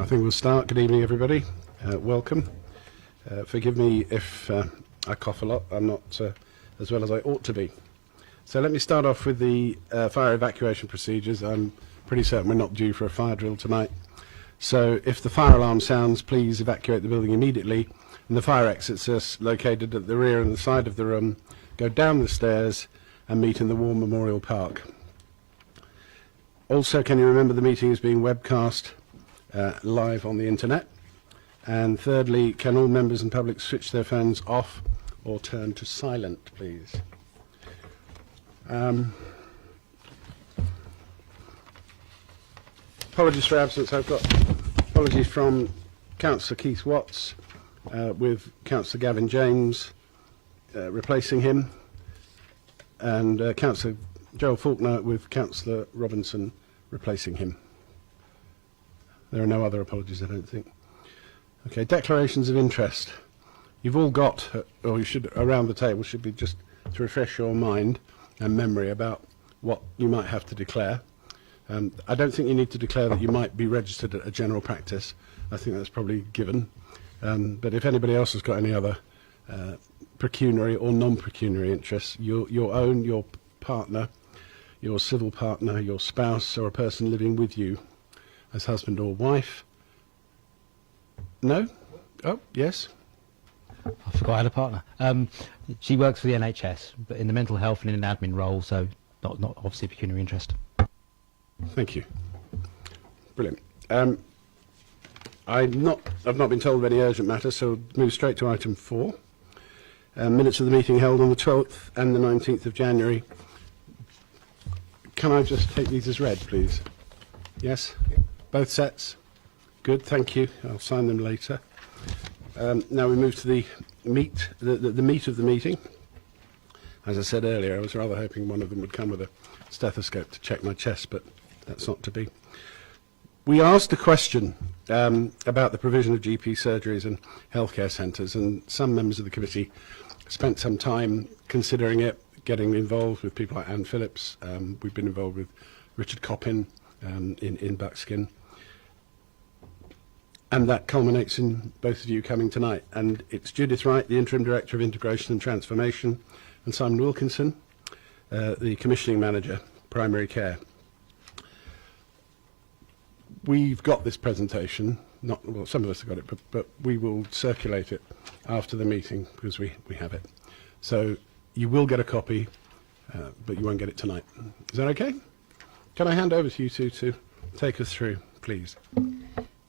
I think we'll start. Good evening, everybody. Welcome. Forgive me if I cough a lot. I'm not as well as I ought to be. So let me start off with the fire evacuation procedures. I'm pretty certain we're not due for a fire drill tonight. So if the fire alarm sounds, please evacuate the building immediately. And the fire exits are located at the rear and the side of the room. Go down the stairs and meet in the War Memorial Park. Also, can you remember the meeting is being webcast live on the internet? And thirdly, can all members and public switch their phones off or turn to silent, please? Apologies for absence. I've got apologies from Councillor Keith Watts with Councillor Gavin James replacing him, and Councillor Joel Faulkner with Councillor Robinson replacing him. There are no other apologies, I don't think. Okay, declarations of interest. You've all got, or you should, around the table, should be just to refresh your mind and memory about what you might have to declare. I don't think you need to declare that you might be registered at a general practice. I think that's probably given. But if anybody else has got any other pecuniary or non-pecuniary interests, your own, your partner, your civil partner, your spouse, or a person living with you as husband or wife. No? Oh, yes. I forgot I had a partner. She works for the NHS, but in the mental health and in an admin role, so not obviously pecuniary interest. Thank you. Brilliant. I've not been told of any urgent matters, so move straight to item 4. Minutes of the meeting held on the 12th and the 19th of January. Can I just take these as read, please? Yes? Both sets? Good, thank you. I'll sign them later. Now we move to the meat of the meeting. As I said earlier, I was rather hoping one of them would come with a stethoscope to check my chest, but that's not to be. We asked a question about the provision of GP surgeries and healthcare centres, and some members of the committee spent some time considering it, getting involved with people like Anne Phillips. We've been involved with Richard Coppin in Buckskin. And that culminates in both of you coming tonight. And it's Judith Wright, the Interim Director of Integration and Transformation, and Simon Wilkinson, the Commissioning Manager, Primary Care. We've got this presentation, well, some of us have got it, but we will circulate it after the meeting because we have it. So you will get a copy, but you won't get it tonight. Is that okay? Can I hand over to you two to take us through, please?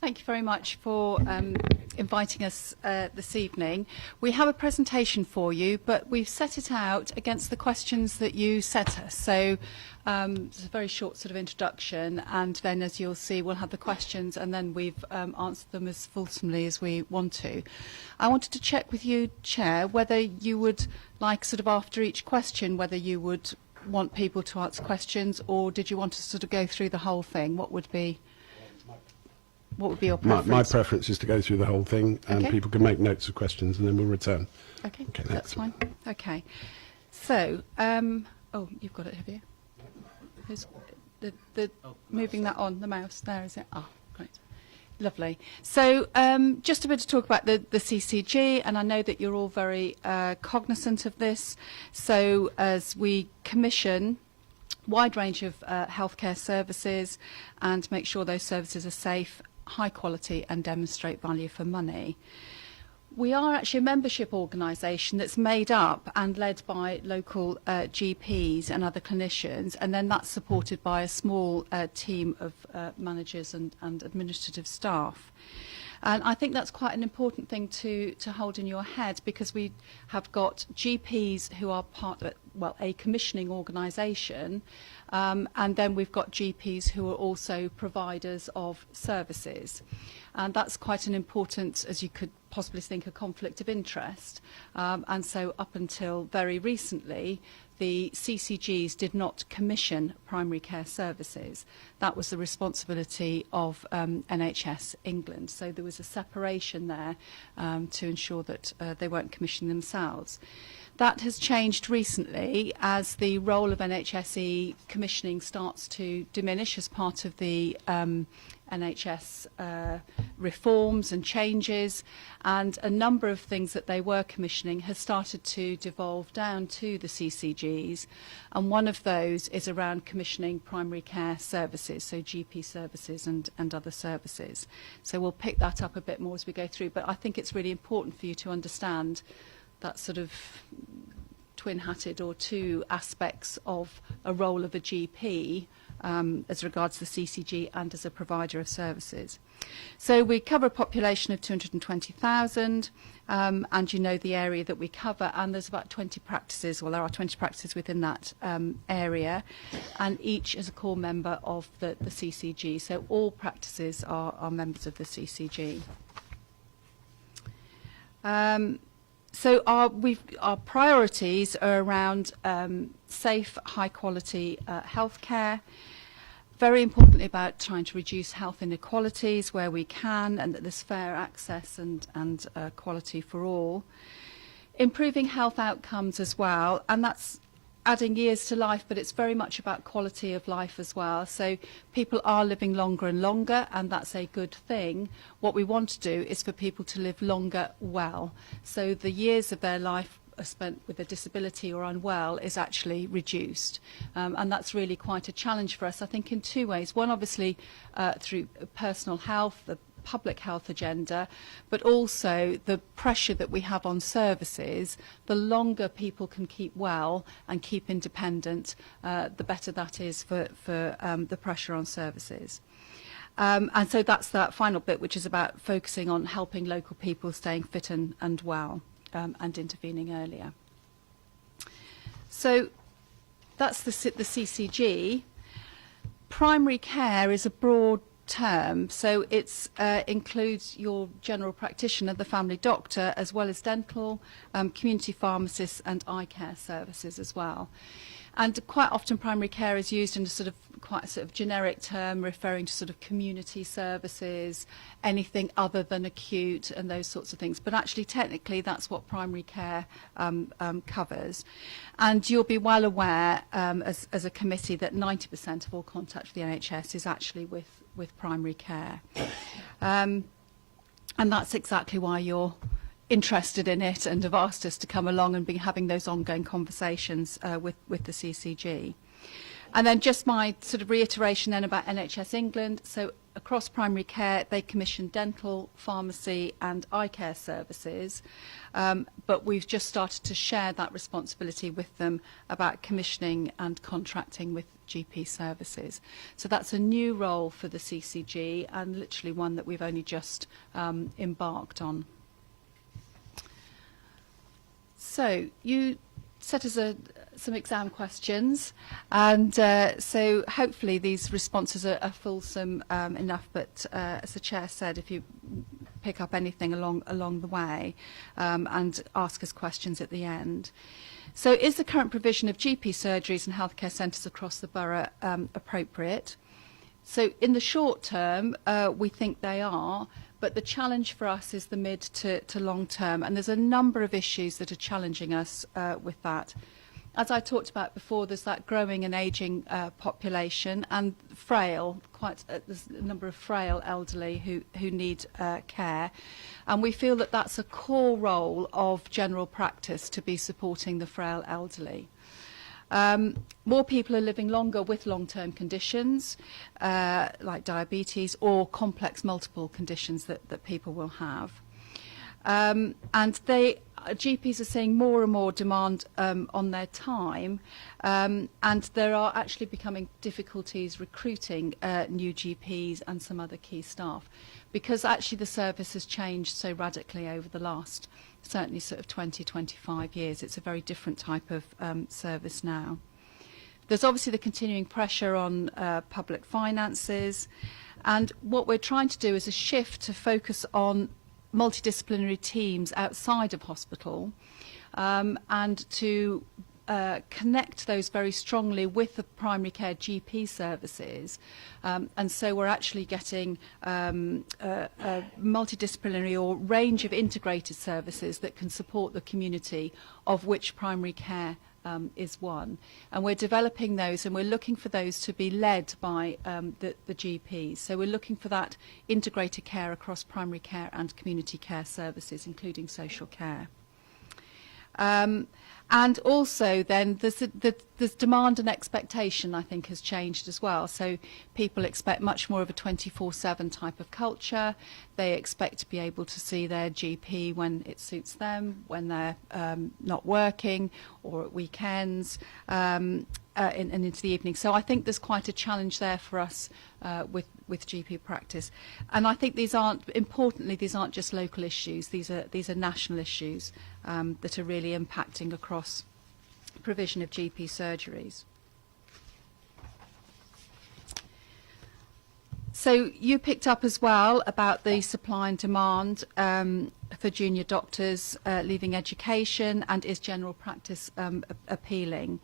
Thank you very much for inviting us this evening. We have a presentation for you, but we've set it out against the questions that you set us. So it's a very short sort of introduction, and then, as you'll see, we'll have the questions, and then we've answered them as fulsomely as we want to. I wanted to check with you, Chair, whether you would like, sort of after each question, whether you would want people to answer questions, or did you want to sort of go through the whole thing? What would be your preference? My preference is to go through the whole thing, and okay. People can make notes of questions, and then we'll return. Okay, that's fine. Okay. So, oh, you've got it, have you? Who's moving that on, the mouse there, is it? Oh, great. Lovely. So, just a bit to talk about the CCG, and I know that you're all very cognizant of this. So, as we commission wide range of healthcare services and make sure those services are safe, high quality and demonstrate value for money. We are actually a membership organisation that's made up and led by local GPs and other clinicians, and then that's supported by a small team of managers and administrative staff. And I think that's quite an important thing to hold in your head, because we have got GPs who are part of, well, a commissioning organisation, and then we've got GPs who are also providers of services. And that's quite an important, as you could possibly think, a conflict of interest. And so up until very recently, the CCGs did not commission primary care services. That was the responsibility of NHS England. So there was a separation there to ensure that they weren't commissioning themselves. That has changed recently as the role of NHSE commissioning starts to diminish as part of the NHS reforms and changes, and a number of things that they were commissioning has started to devolve down to the CCGs, and one of those is around commissioning primary care services, so GP services and other services. So we'll pick that up a bit more as we go through, but I think it's really important for you to understand that sort of twin-hatted or two aspects of a role of a GP as regards the CCG and as a provider of services. So we cover a population of 220,000, and you know the area that we cover, and there's about 20 practices, well there are 20 practices within that area, and each is a core member of the CCG, so all practices are members of the CCG. So our priorities are around safe, high-quality healthcare. Very importantly, about trying to reduce health inequalities where we can, and that there's fair access and quality for all. Improving health outcomes as well, and that's adding years to life, but it's very much about quality of life as well. So people are living longer and longer, and that's a good thing. What we want to do is for people to live longer well. So the years of their life are spent with a disability or unwell is actually reduced. And that's really quite a challenge for us, I think, in two ways. One, obviously, through personal health, the public health agenda, but also the pressure that we have on services. The longer people can keep well and keep independent, the better that is for the pressure on services. And so that's that final bit, which is about focusing on helping local people staying fit and well, and intervening earlier. So that's the CCG. Primary care is a broad term, so it includes your general practitioner, the family doctor, as well as dental, community pharmacists and eye care services as well. And quite often primary care is used in a sort of quite a sort of generic term referring to sort of community services, anything other than acute and those sorts of things. But actually technically that's what primary care covers. And you'll be well aware as a committee that 90% of all contact with the NHS is actually with primary care. And that's exactly why you're interested in it and have asked us to come along and be having those ongoing conversations with the CCG. And then just my sort of reiteration then about NHS England. So across primary care, they commission dental, pharmacy and eye care services. But we've just started to share that responsibility with them about commissioning and contracting with GP services. So that's a new role for the CCG and literally one that we've only just embarked on. So you set us some exam questions, and so hopefully these responses are fulsome enough, but as the Chair said, if you pick up anything along the way and ask us questions at the end. So is the current provision of GP surgeries and healthcare centres across the borough appropriate? So in the short term, we think they are, but the challenge for us is the mid to long term, and there's a number of issues that are challenging us with that. As I talked about before, there's that growing and ageing population, and frail, there's a number of frail elderly who need care, and we feel that that's a core role of general practice to be supporting the frail elderly. More people are living longer with long-term conditions like diabetes or complex multiple conditions that people will have. And GPs are seeing more and more demand on their time, and there are actually becoming difficulties recruiting new GPs and some other key staff, because actually the service has changed so radically over the last certainly sort of 20-25 years. It's a very different type of service now. There's obviously the continuing pressure on public finances, and what we're trying to do is a shift to focus on multidisciplinary teams outside of hospital, and to connect those very strongly with the primary care GP services, and so we're actually getting a multidisciplinary or range of integrated services that can support the community, of which primary care is one. And we're developing those, and we're looking for those to be led by the GPs. So we're looking for that integrated care across primary care and community care services, including social care. And also then there's demand and expectation, I think, has changed as well. So people expect much more of a 24/7 type of culture. They expect to be able to see their GP when it suits them, when they're not working or at weekends and into the evening. So I think there's quite a challenge there for us with GP practice. And I think these aren't just local issues. These are national issues that are really impacting across provision of GP surgeries. So you picked up as well about the supply and demand for junior doctors leaving education, and is general practice appealing?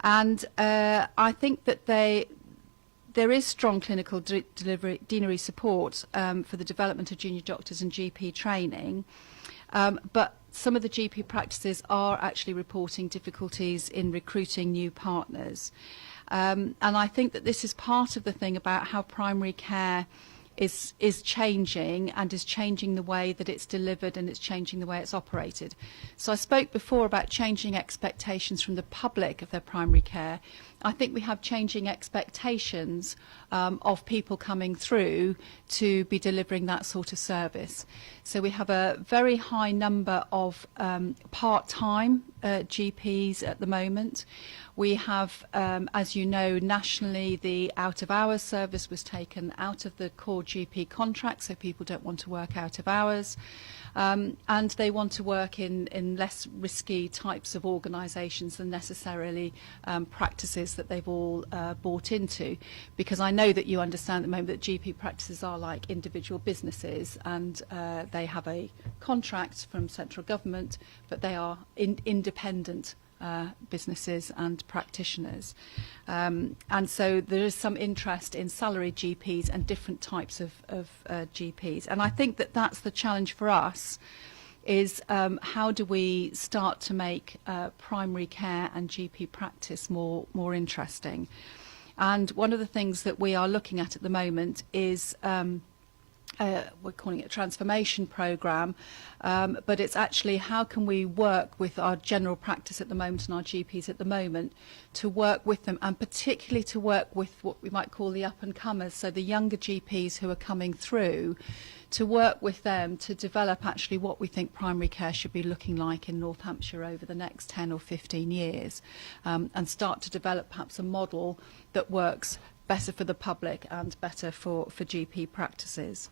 And I think that there is strong clinical deanery support for the development of junior doctors and GP training, but some of the GP practices are actually reporting difficulties in recruiting new partners. And I think that this is part of the thing about how primary care is changing, and is changing the way that it's delivered, and it's changing the way it's operated. So I spoke before about changing expectations from the public of their primary care. I think we have changing expectations of people coming through to be delivering that sort of service. So we have a very high number of part-time GPs at the moment. We have, as you know, nationally, the out-of-hours service was taken out of the core GP contract, so people don't want to work out of hours. And they want to work in less risky types of organisations than necessarily practices that they've all bought into. Because I know that you understand at the moment that GP practices are like individual businesses, and they have a contract from central government, but they are independent businesses and practitioners. And so there is some interest in salaried GPs and different types of GPs. And I think that that's the challenge for us, is how do we start to make primary care and GP practice more interesting. And one of the things that we are looking at the moment is we're calling it a transformation programme, but it's actually how can we work with our general practice at the moment and our GPs at the moment to work with them, and particularly to work with what we might call the up-and-comers, so the younger GPs who are coming through, to work with them to develop actually what we think primary care should be looking like in North Hampshire over the next 10 or 15 years, and start to develop perhaps a model that works better for the public and better for GP practices.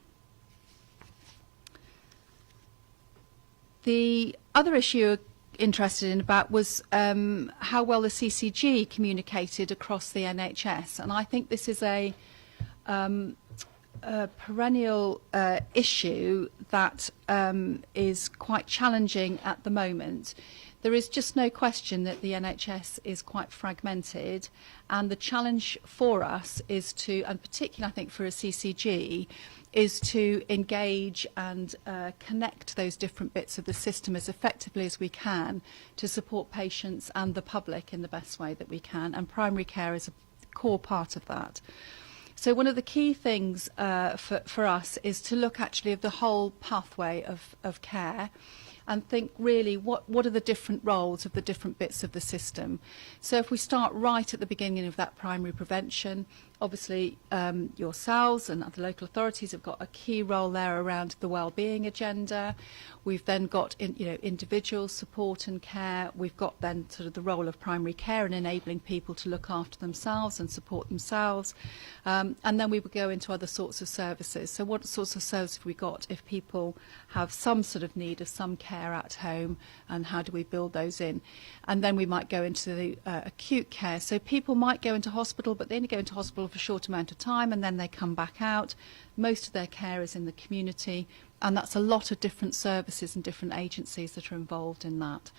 The other issue you're interested in about was how well the CCG communicated across the NHS, and I think this is a perennial issue that is quite challenging at the moment. There is just no question that the NHS is quite fragmented, and the challenge for us is to, and particularly I think for a CCG, is to engage and connect those different bits of the system as effectively as we can to support patients and the public in the best way that we can, and primary care is a core part of that. So one of the key things for us is to look actually of the whole pathway of care, and think really what are the different roles of the different bits of the system. So if we start right at the beginning of that primary prevention, obviously yourselves and other local authorities have got a key role there around the wellbeing agenda. We've then got individual support and care. We've got then sort of the role of primary care and enabling people to look after themselves and support themselves. And then we would go into other sorts of services. So what sorts of services have we got if people have some sort of need of some care at home, and how do we build those in? And then we might go into the acute care. So people might go into hospital, but they only go into hospital for a short amount of time, and then they come back out. Most of their care is in the community, and that's a lot of different services and different agencies that are involved in that.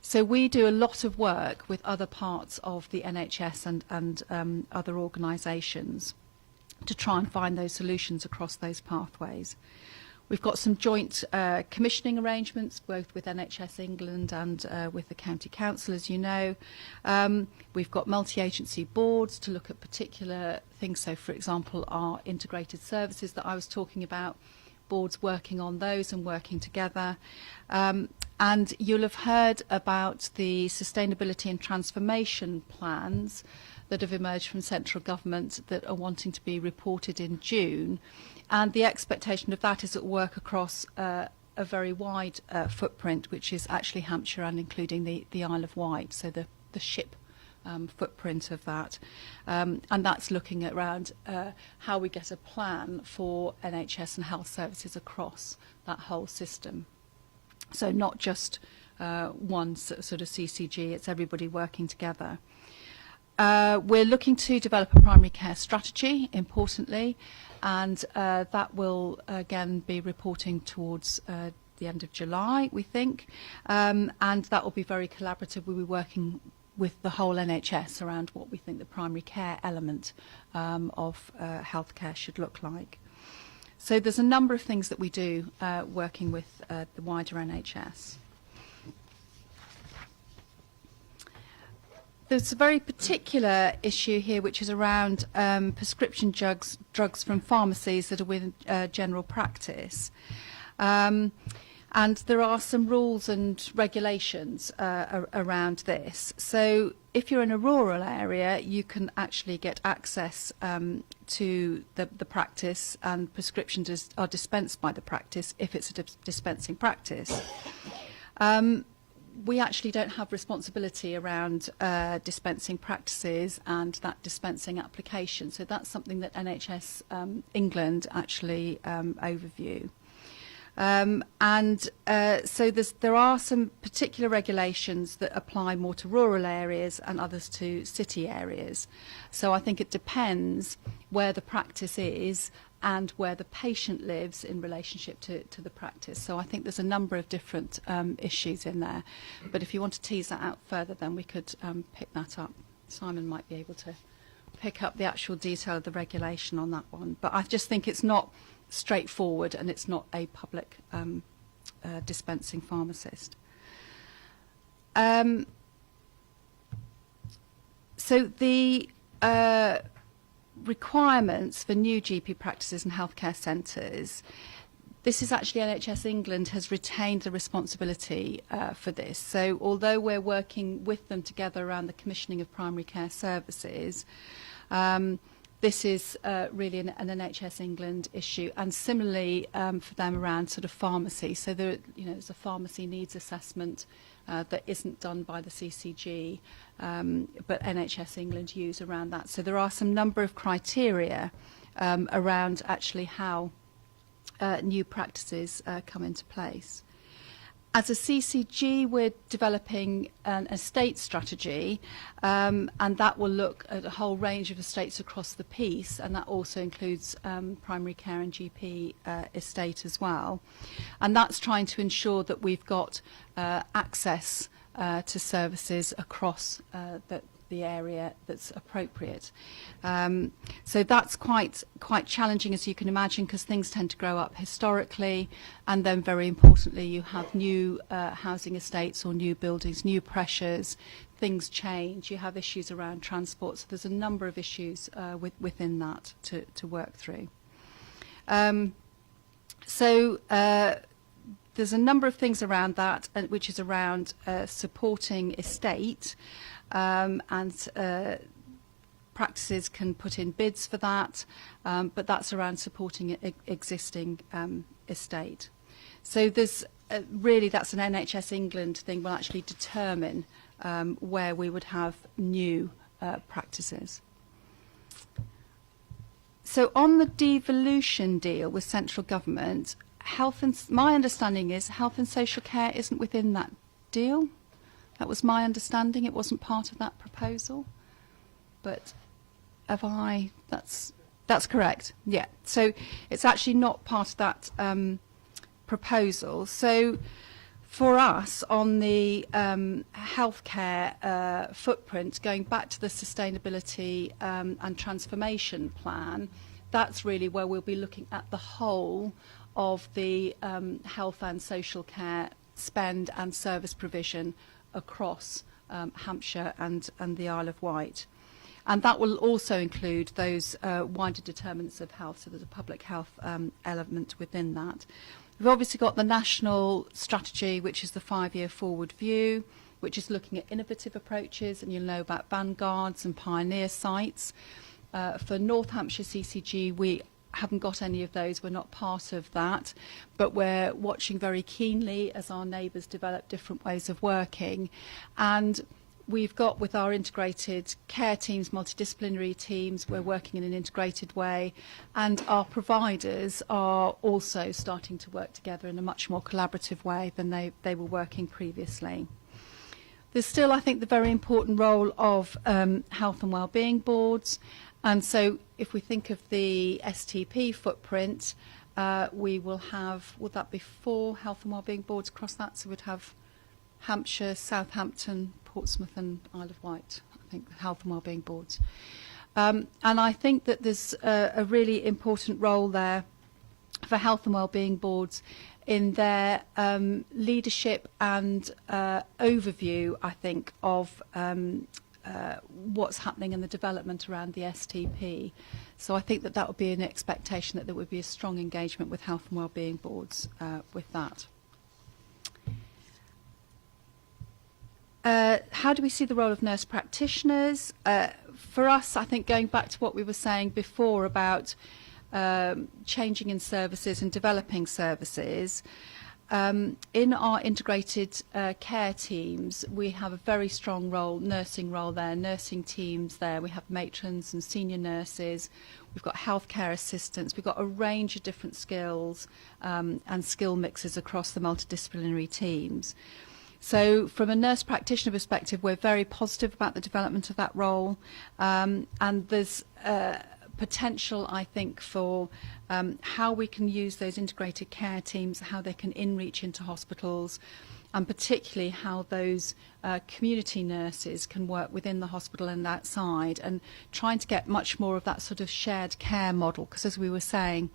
So we do a lot of work with other parts of the NHS and other organisations to try and find those solutions across those pathways. We've got some joint commissioning arrangements, both with NHS England and with the County Council, as you know. We've got multi-agency boards to look at particular things. So, for example, our integrated services that I was talking about, boards working on those and working together. And you'll have heard about the sustainability and transformation plans that have emerged from central government that are wanting to be reported in June. And the expectation of that is it will work across a very wide footprint, which is actually Hampshire and including the Isle of Wight, so the ship footprint of that. And that's looking at around how we get a plan for NHS and health services across that whole system. So not just one sort of CCG, it's everybody working together. We're looking to develop a primary care strategy, importantly, and that will again be reporting towards the end of July, we think, and that will be very collaborative. We'll be working with the whole NHS around what we think the primary care element of healthcare should look like. So there's a number of things that we do working with the wider NHS. There's a very particular issue here which is around prescription drugs from pharmacies that are within general practice. And there are some rules and regulations around this. So if you're in a rural area, you can actually get access to the practice, and prescriptions are dispensed by the practice if it's a dispensing practice. We actually don't have responsibility around dispensing practices and that dispensing application. So that's something that NHS England actually overview. So there are some particular regulations that apply more to rural areas and others to city areas. So I think it depends where the practice is and where the patient lives in relationship to the practice. So I think there's a number of different issues in there. But if you want to tease that out further, then we could pick that up. Simon might be able to pick up the actual detail of the regulation on that one. But I just think it's not straightforward, and it's not a public dispensing pharmacist. So the requirements for new GP practices and healthcare centres, this is actually NHS England has retained the responsibility for this. So although we're working with them together around the commissioning of primary care services, this is really an NHS England issue, and similarly for them around sort of pharmacy. So there's a pharmacy needs assessment that isn't done by the CCG, but NHS England use around that. So there are some number of criteria around actually how new practices come into place. As a CCG, we're developing an estate strategy, and that will look at a whole range of estates across the piece, and that also includes primary care and GP estate as well. And that's trying to ensure that we've got access to services across the area that's appropriate. So that's quite challenging, as you can imagine, because things tend to grow up historically, and then very importantly you have new housing estates or new buildings, new pressures, things change, you have issues around transport, so there's a number of issues within that to work through. There's a number of things around that, which is around supporting estate, and practices can put in bids for that, but that's around supporting existing estate. So there's really, that's an NHS England thing. Will actually determine where we would have new practices. So on the devolution deal with central government, my understanding is health and social care isn't within that deal. That was my understanding. It wasn't part of that proposal. But that's correct. Yeah. So it's actually not part of that proposal. So for us on the healthcare footprint, going back to the sustainability and transformation plan, that's really where we'll be looking at the whole of the health and social care spend and service provision across Hampshire and the Isle of Wight. And that will also include those wider determinants of health, so there's a public health element within that. We've obviously got the national strategy, which is the 5-year forward view, which is looking at innovative approaches, and you'll know about vanguards and pioneer sites. For North Hampshire CCG, we haven't got any of those, we're not part of that, but we're watching very keenly as our neighbours develop different ways of working. And we've got, with our integrated care teams, multidisciplinary teams, we're working in an integrated way, and our providers are also starting to work together in a much more collaborative way than they were working previously. There's still, I think, the very important role of health and wellbeing boards, and so if we think of the STP footprint, we will have, would that be 4 health and wellbeing boards across that? So we'd have Hampshire, Southampton, Portsmouth and Isle of Wight, I think, the health and wellbeing boards. And I think that there's a really important role there for health and wellbeing boards in their leadership and overview, I think, of what's happening in the development around the STP. So I think that that would be an expectation, that there would be a strong engagement with health and wellbeing boards with that. How do we see the role of nurse practitioners? For us, I think, going back to what we were saying before about changing in services and developing services, in our integrated care teams, we have a very strong role, nursing role there, nursing teams there. We have matrons and senior nurses. We've got healthcare assistants. We've got a range of different skills and skill mixes across the multidisciplinary teams. So from a nurse practitioner perspective, we're very positive about the development of that role, and there's potential, I think, for how we can use those integrated care teams, how they can in-reach into hospitals, and particularly how those community nurses can work within the hospital and outside, and trying to get much more of that sort of shared care model, because as we were saying,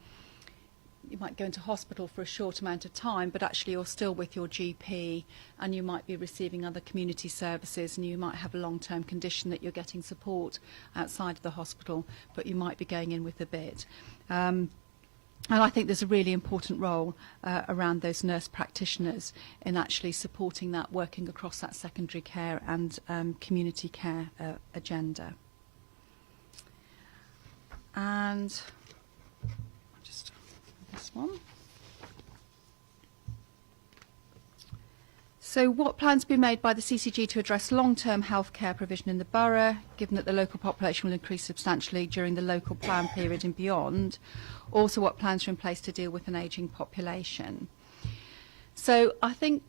you might go into hospital for a short amount of time, but actually you're still with your GP, and you might be receiving other community services, and you might have a long-term condition that you're getting support outside of the hospital, but you might be going in with a bit. And I think there's a really important role around those nurse practitioners in actually supporting that, working across that secondary care and community care agenda. And just this one. So what plans have been made by the CCG to address long-term healthcare provision in the borough, given that the local population will increase substantially during the local plan period and beyond? Also, what plans are in place to deal with an ageing population? So I think,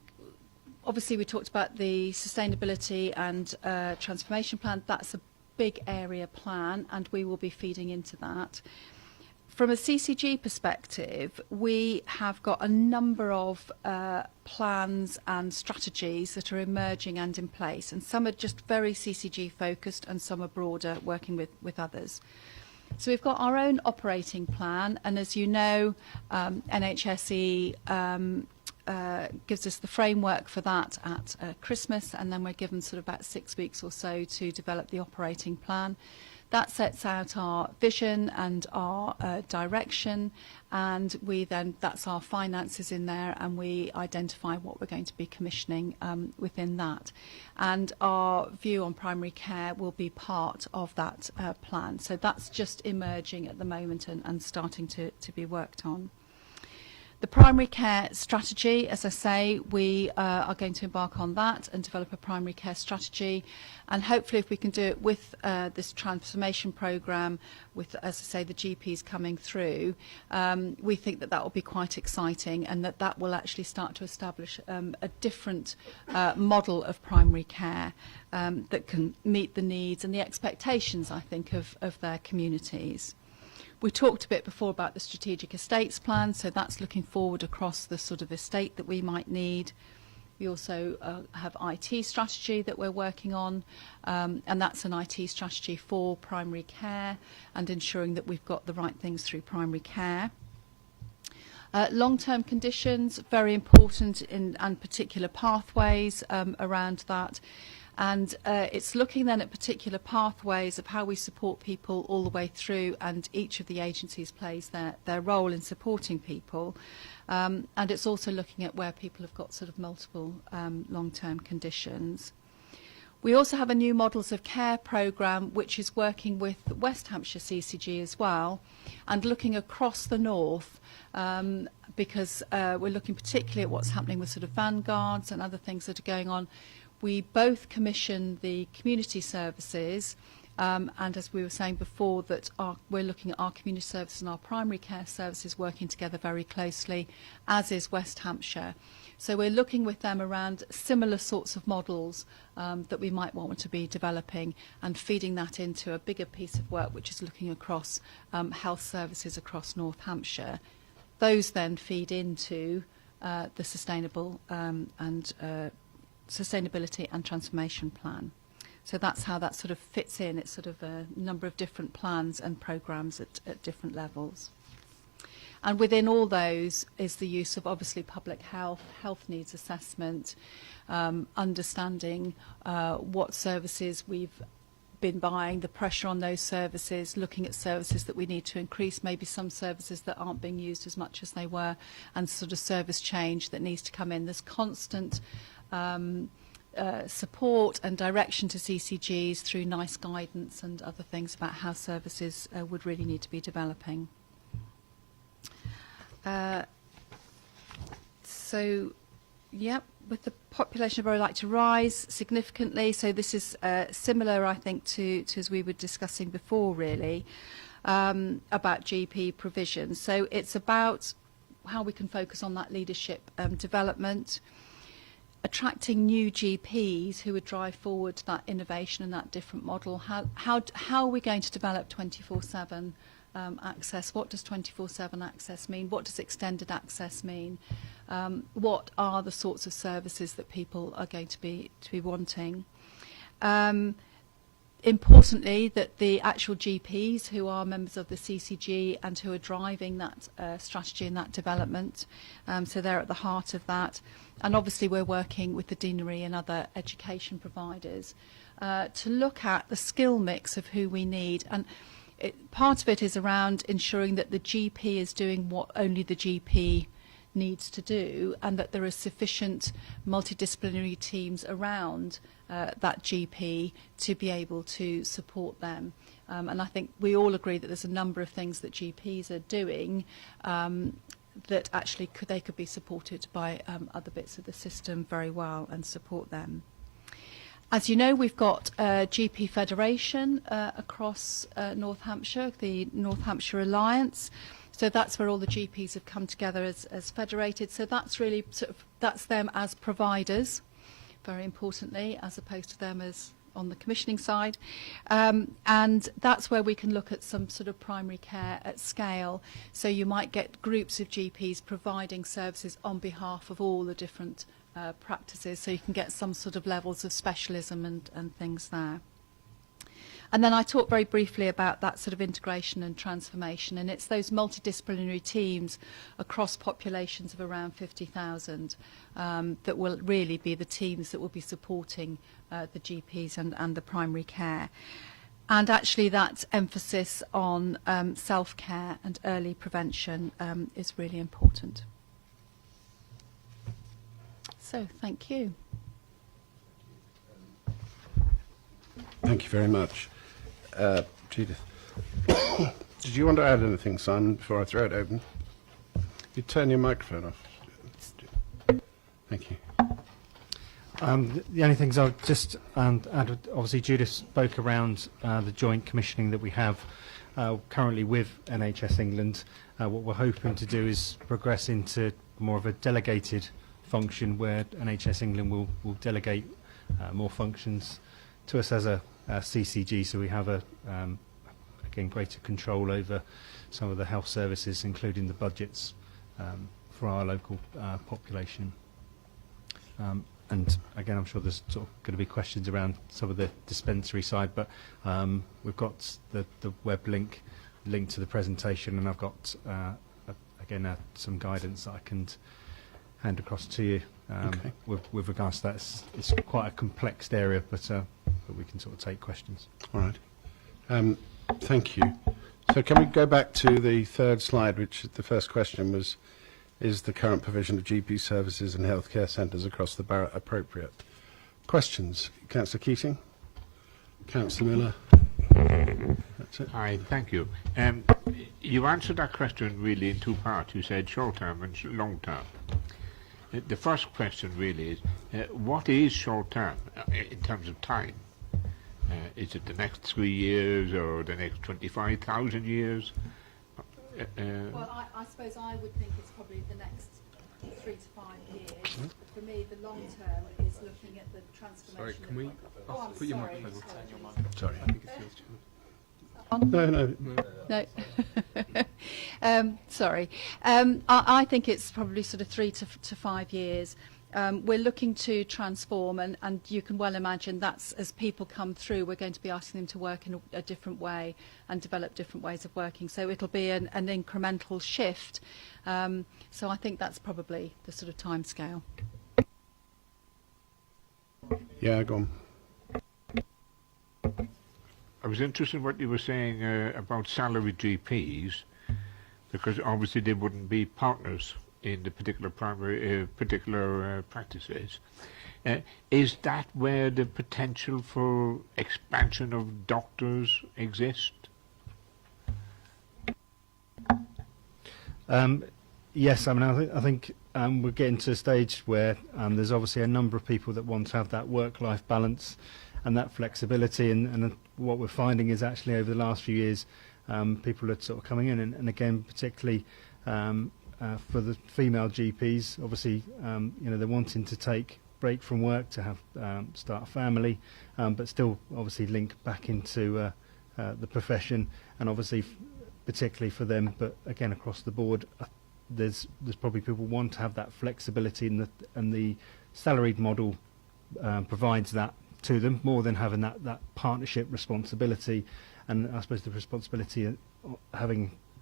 obviously, we talked about the sustainability and transformation plan. That's a big area plan, and we will be feeding into that. From a CCG perspective, we have got a number of plans and strategies that are emerging and in place, and some are just very CCG focused and some are broader, working with others. So we've got our own operating plan, and as you know, NHSE gives us the framework for that at Christmas, and then we're given sort of about 6 weeks or so to develop the operating plan. That sets out our vision and our direction, and we then, that's our finances in there, and we identify what we're going to be commissioning within that. And our view on primary care will be part of that plan. So that's just emerging at the moment and starting to be worked on. The primary care strategy, as I say, we are going to embark on that and develop a primary care strategy. And hopefully if we can do it with this transformation programme, with, as I say, the GPs coming through, we think that that will be quite exciting, and that that will actually start to establish a different model of primary care that can meet the needs and the expectations, I think, of their communities. We talked a bit before about the strategic estates plan, so that's looking forward across the sort of estate that we might need. We also have IT strategy that we're working on, and that's an IT strategy for primary care and ensuring that we've got the right things through primary care. Long-term conditions, very important and particular pathways around that. And it's looking then at particular pathways of how we support people all the way through, and each of the agencies plays their role in supporting people. And it's also looking at where people have got sort of multiple long-term conditions. We also have a new Models of Care programme which is working with West Hampshire CCG as well, and looking across the north, because we're looking particularly at what's happening with sort of vanguards and other things that are going on. We both commission the community services, and as we were saying before, that we're looking at our community services and our primary care services working together very closely, as is West Hampshire. So we're looking with them around similar sorts of models that we might want to be developing, and feeding that into a bigger piece of work which is looking across health services across North Hampshire. Those then feed into the Sustainability and Transformation Plan. So that's how that sort of fits in. It's sort of a number of different plans and programmes at different levels. And within all those is the use of obviously public health, health needs assessment, understanding what services we've been buying, the pressure on those services, looking at services that we need to increase, maybe some services that aren't being used as much as they were, and sort of service change that needs to come in. There's constant support and direction to CCGs through NICE guidance and other things about how services would really need to be developing. So, yep, with the population very like to rise significantly. So this is similar, I think, to as we were discussing before, really, about GP provision. So it's about how we can focus on that leadership development, attracting new GPs who would drive forward that innovation and that different model. How are we going to develop 24/7 access? What does 24/7 access mean? What does extended access mean? What are the sorts of services that people are going to be wanting? Importantly, that the actual GPs who are members of the CCG and who are driving that strategy and that development, so they're at the heart of that. And obviously we're working with the deanery and other education providers to look at the skill mix of who we need. And part of it is around ensuring that the GP is doing what only the GP needs to do, and that there are sufficient multidisciplinary teams around that GP to be able to support them. And I think we all agree that there's a number of things that GPs are doing that actually they could be supported by other bits of the system very well and support them. As you know, we've got a GP Federation across North Hampshire, the North Hampshire Alliance. So that's where all the GPs have come together as federated. So that's really that's them as providers, very importantly, as opposed to them as on the commissioning side. And that's where we can look at some sort of primary care at scale. So you might get groups of GPs providing services on behalf of all the different practices, so you can get some sort of levels of specialism and things there. And then I talked very briefly about that sort of integration and transformation, and it's those multidisciplinary teams across populations of around 50,000 that will really be the teams that will be supporting the GPs and the primary care. And actually that emphasis on self-care and early prevention is really important. So, thank you. Thank you very much. Judith, did you want to add anything, Simon, before I throw it open? You turn your microphone off. Thank you. The only things I'll just add, obviously Judith spoke around the joint commissioning that we have currently with NHS England. What we're hoping to do is progress into more of a delegated function where NHS England will delegate more functions to us as a CCG, so we have again greater control over some of the health services, including the budgets for our local population. And again, I'm sure there's sort of going to be questions around some of the dispensary side, but we've got the web link to the presentation, and I've got a again, some guidance that I can hand across to you Okay. with regards to that. It's quite a complex area, but we can sort of take questions. All right. Thank you. So can we go back to the third slide, which the first question was, is the current provision of GP services and healthcare centres across the borough appropriate? Questions? Councillor Keating? Councillor Miller? That's it. Hi, thank you. You answered that question really in two parts. You said short-term and long-term. The first question really is, what is short-term in terms of time? Is it the next 3 years or the next 25,000 years? Well, I suppose I would think it's probably the next 3 to 5 years. For me, the long term is looking at the transformation. Sorry, can we put your microphone Sorry. I think it's yours, Chairman. No. Sorry. I think it's probably sort of 3 to 5 years. We're looking to transform, and you can well imagine that's as people come through, we're going to be asking them to work in a different way and develop different ways of working. So it'll be an incremental shift. So I think that's probably the sort of time scale. Yeah, go on. I was interested in what you were saying about salaried GPs, because obviously they wouldn't be partners in the particular practices. Is that where the potential for expansion of doctors exists? Yes, I mean, I think we're getting to a stage where there's obviously a number of people that want to have that work-life balance and that flexibility, and what we're finding is actually over the last few years, people are sort of coming in, and again, particularly for the female GPs, obviously, you know, they're wanting to take break from work to have start a family, but still obviously link back into the profession, and obviously, particularly for them, but again across the board, there's probably people want to have that flexibility, and the salaried model provides that to them more than having that partnership responsibility, and I suppose the responsibility of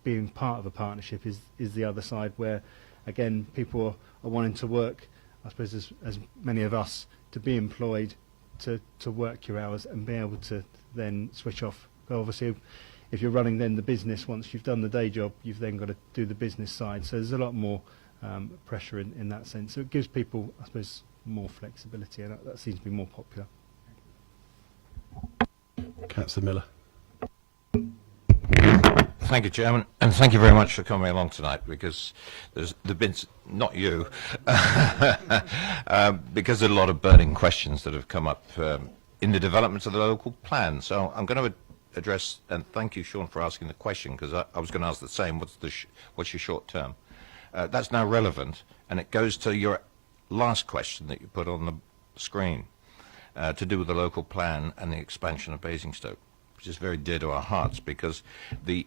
being part of a partnership is the other side, where again people are wanting to work, I suppose as many of us, to be employed, to work your hours and be able to then switch off. Obviously, if you're running then the business, once you've done the day job, you've then got to do the business side. So there's a lot more pressure in that sense. So it gives people, I suppose, more flexibility, and that seems to be more popular. Councillor Miller. Thank you, Chairman, and thank you very much for coming along tonight, because there's been, not you, because there's a lot of burning questions that have come up in the development of the local plan. So I'm going to address, and thank you, Sean, for asking the question, because I was going to ask the same. What's your short term? That's now relevant, and it goes to your last question that you put on the screen, to do with the local plan and the expansion of Basingstoke, which is very dear to our hearts, because the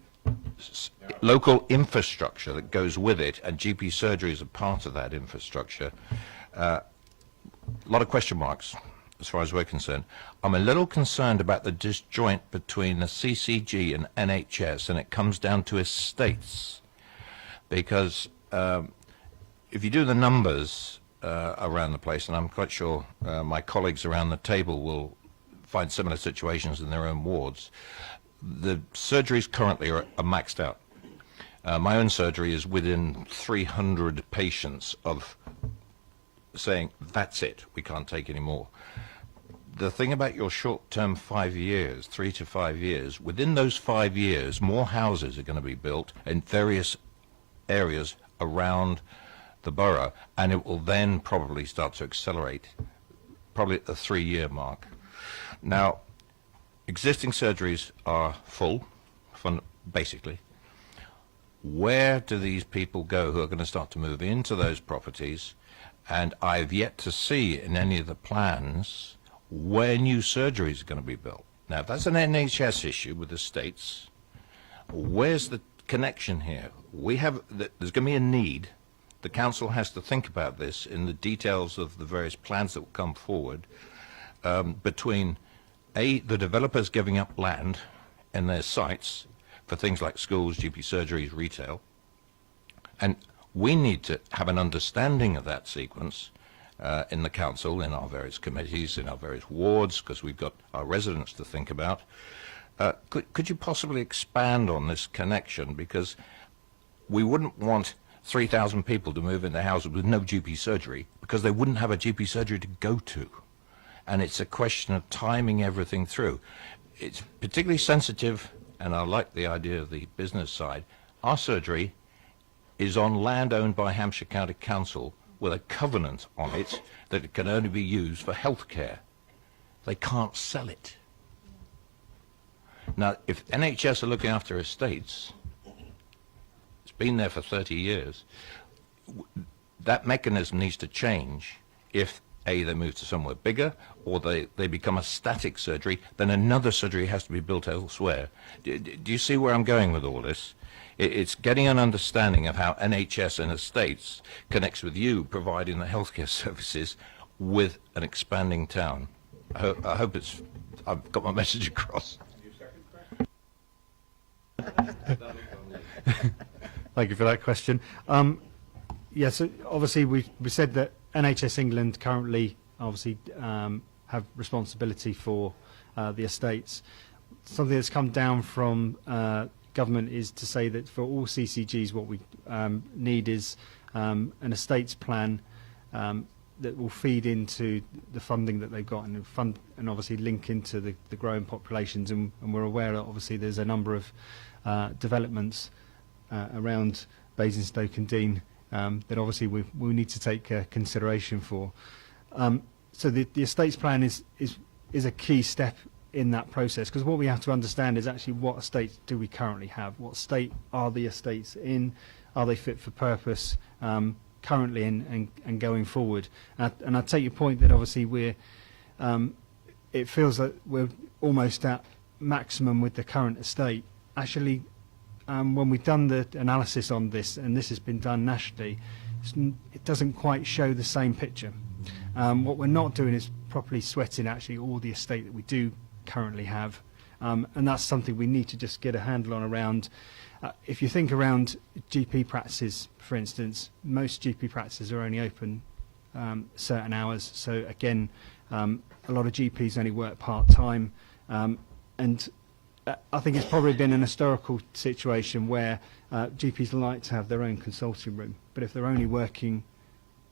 local infrastructure that goes with it, and GP surgery is a part of that infrastructure, a lot of question marks as far as we're concerned. I'm a little concerned about the disjoint between the CCG and NHS, and it comes down to estates, because if you do the numbers around the place, and I'm quite sure my colleagues around the table will find similar situations in their own wards, the surgeries currently are maxed out. My own surgery is within 300 patients of saying, that's it, we can't take any more. The thing about your short-term 5 years, 3 to 5 years, within those 5 years, more houses are going to be built in various areas around the borough, and it will then probably start to accelerate, probably at the 3-year mark. Now, existing surgeries are full, basically. Where do these people go who are going to start to move into those properties? And I've yet to see in any of the plans where new surgeries are going to be built. Now, if that's an NHS issue with the states, where's the connection here? There's going to be a need. The council has to think about this in the details of the various plans that will come forward, between the developers giving up land in their sites for things like schools, GP surgeries, retail, And we need to have an understanding of that sequence in the council, in our various committees, in our various wards, because we've got our residents to think about. Could you possibly expand on this connection? Because we wouldn't want 3,000 people to move into houses with no GP surgery, because they wouldn't have a GP surgery to go to. And it's a question of timing everything through. It's particularly sensitive, and I like the idea of the business side. Our surgery is on land owned by Hampshire County Council with a covenant on it that it can only be used for healthcare. They can't sell it. Now, if NHS are looking after estates, it's been there for 30 years, that mechanism needs to change if A, they move to somewhere bigger, or they become a static surgery, then another surgery has to be built elsewhere. Do you see where I'm going with all this? It's getting an understanding of how NHS and estates connects with you providing the healthcare services with an expanding town. I hope I've got my message across. Thank you for that question. Yes, obviously we said that NHS England currently obviously have responsibility for the estates. Something that's come down from government is to say that for all CCGs what we need is an estates plan that will feed into the funding that they've got and obviously link into the growing populations, and we're aware that obviously there's a number of developments around Basingstoke and Dean that obviously we need to take consideration for. So the estates plan is a key step in that process, because what we have to understand is actually what estates do we currently have, what state are the estates in, are they fit for purpose currently and going forward. And I take your point that obviously it feels like we're almost at maximum with the current estate. Actually, when we've done the analysis on this, and this has been done nationally, it doesn't quite show the same picture. What we're not doing is properly sweating actually all the estate that we do currently have, and that's something we need to just get a handle on around. If you think around GP practices, for instance, most GP practices are only open certain hours, so again a lot of GPs only work part-time, and I think it's probably been an historical situation where GPs like to have their own consulting room, but if they're only working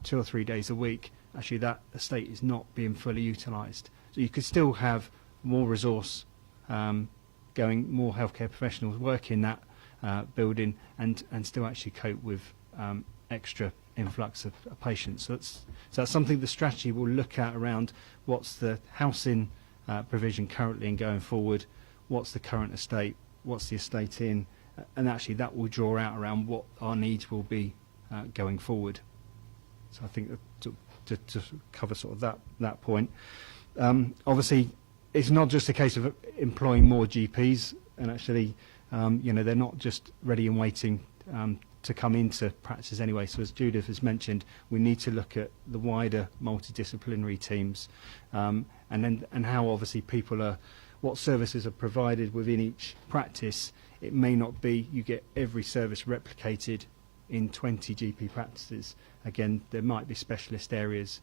2 or 3 days a week, actually that estate is not being fully utilised. So you could still have more resource going, more healthcare professionals work in that building and still actually cope with extra influx of patients. So that's something the strategy will look at around what's the housing provision currently and going forward, what's the current estate, what's the estate in, and actually that will draw out around what our needs will be going forward. So I think to cover sort of that point. Obviously, it's not just a case of employing more GPs, and actually, they're not just ready and waiting to come into practice anyway. So as Judith has mentioned, we need to look at the wider multidisciplinary teams, and how obviously what services are provided within each practice. It may not be you get every service replicated in 20 GP practices. Again, there might be specialist areas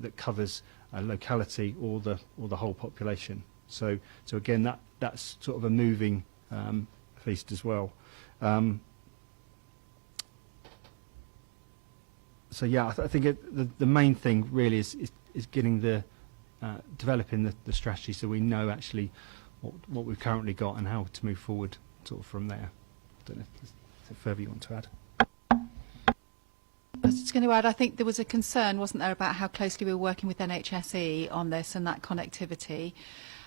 that covers a locality or the whole population. So again, that's sort of a moving feast as well. So yeah, I think the main thing really is getting developing the strategy, so we know actually what we've currently got and how to move forward sort of from there. I don't know if there's further you want to add. I was just going to add, I think there was a concern, wasn't there, about how closely we were working with NHSE on this and that connectivity.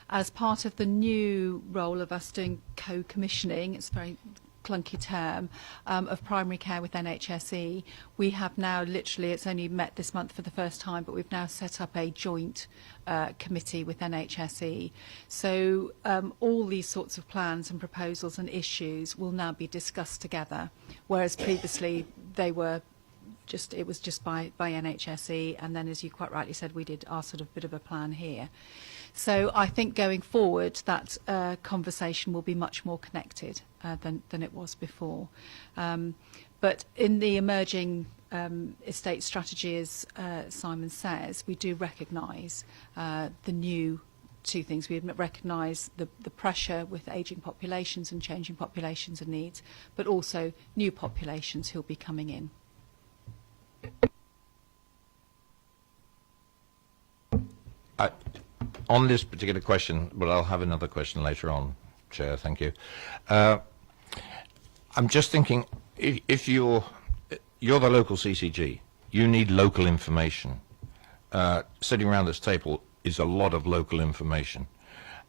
As part of the new role of us doing co-commissioning, it's a very clunky term, of primary care with NHSE, we have now literally, it's only met this month for the first time, but we've now set up a joint committee with NHSE. So all these sorts of plans and proposals and issues will now be discussed together, whereas previously it was just by NHSE, and then, as you quite rightly said, we did our sort of bit of a plan here. So I think going forward that conversation will be much more connected than it was before. But in the emerging estate strategy, as Simon says, we do recognise the new two things. We recognise the pressure with ageing populations and changing populations and needs, but also new populations who'll be coming in. On this particular question, but I'll have another question later on, Chair, thank you. I'm just thinking, if you're the local CCG, you need local information. Sitting around this table is a lot of local information,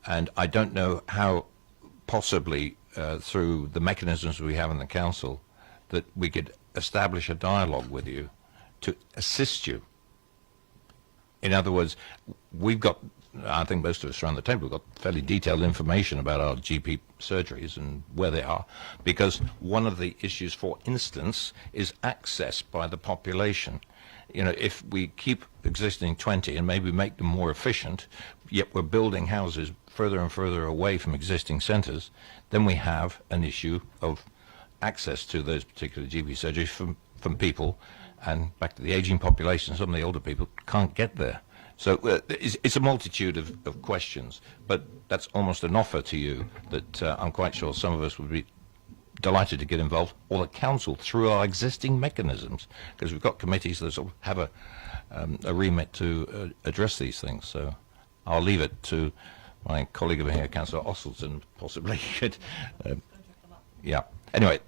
and I don't know how possibly through the mechanisms we have in the Council that we could establish a dialogue with you to assist you. In other words, we've got, I think most of us around the table, we've got fairly detailed information about our GP surgeries and where they are, because one of the issues, for instance, is access by the population. You know, if we keep existing 20 and maybe make them more efficient, yet we're building houses further and further away from existing centres, then we have an issue of access to those particular GP surgeries from people, and back to the ageing population, some of the older people can't get there. So it's a multitude of questions, but that's almost an offer to you that I'm quite sure some of us would be delighted to get involved, or the Council through our existing mechanisms, because we've got committees that sort of have a remit to address these things. So I'll leave it to my colleague over here, Councillor Osselton, possibly. Yeah. Anyway,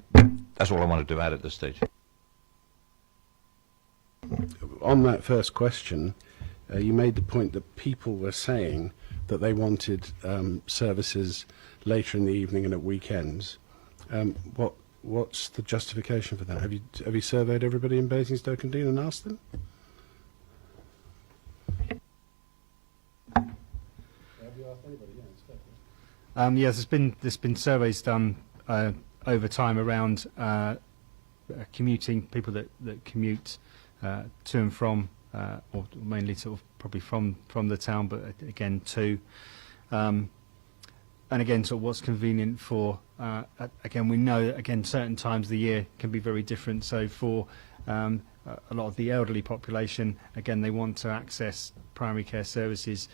that's all I wanted to add at this stage. On that first question, you made the point that people were saying that they wanted services later in the evening and at weekends. What's the justification for that? Have you surveyed everybody in Basingstoke and Dean and asked them? Yes, there's been surveys done over time around commuting, people that commute to and from, or mainly sort of probably from the town, but again to, and again sort of what's convenient for. Again, we know that again certain times of the year can be very different. So for a lot of the elderly population, again they want to access primary care services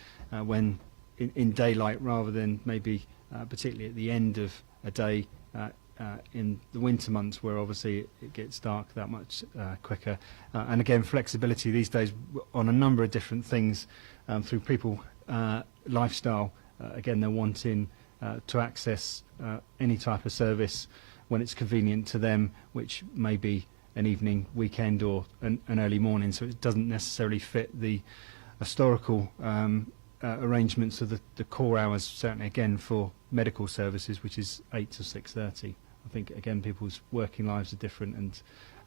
when in daylight rather than maybe particularly at the end of a day. In the winter months, where obviously it gets dark that much quicker, and again flexibility these days on a number of different things through people lifestyle. Again, they're wanting to access any type of service when it's convenient to them, which may be an evening, weekend, or an early morning. So it doesn't necessarily fit the historical arrangements of the core hours. Certainly, again for medical services, which is 8 to 6:30. I think again people's working lives are different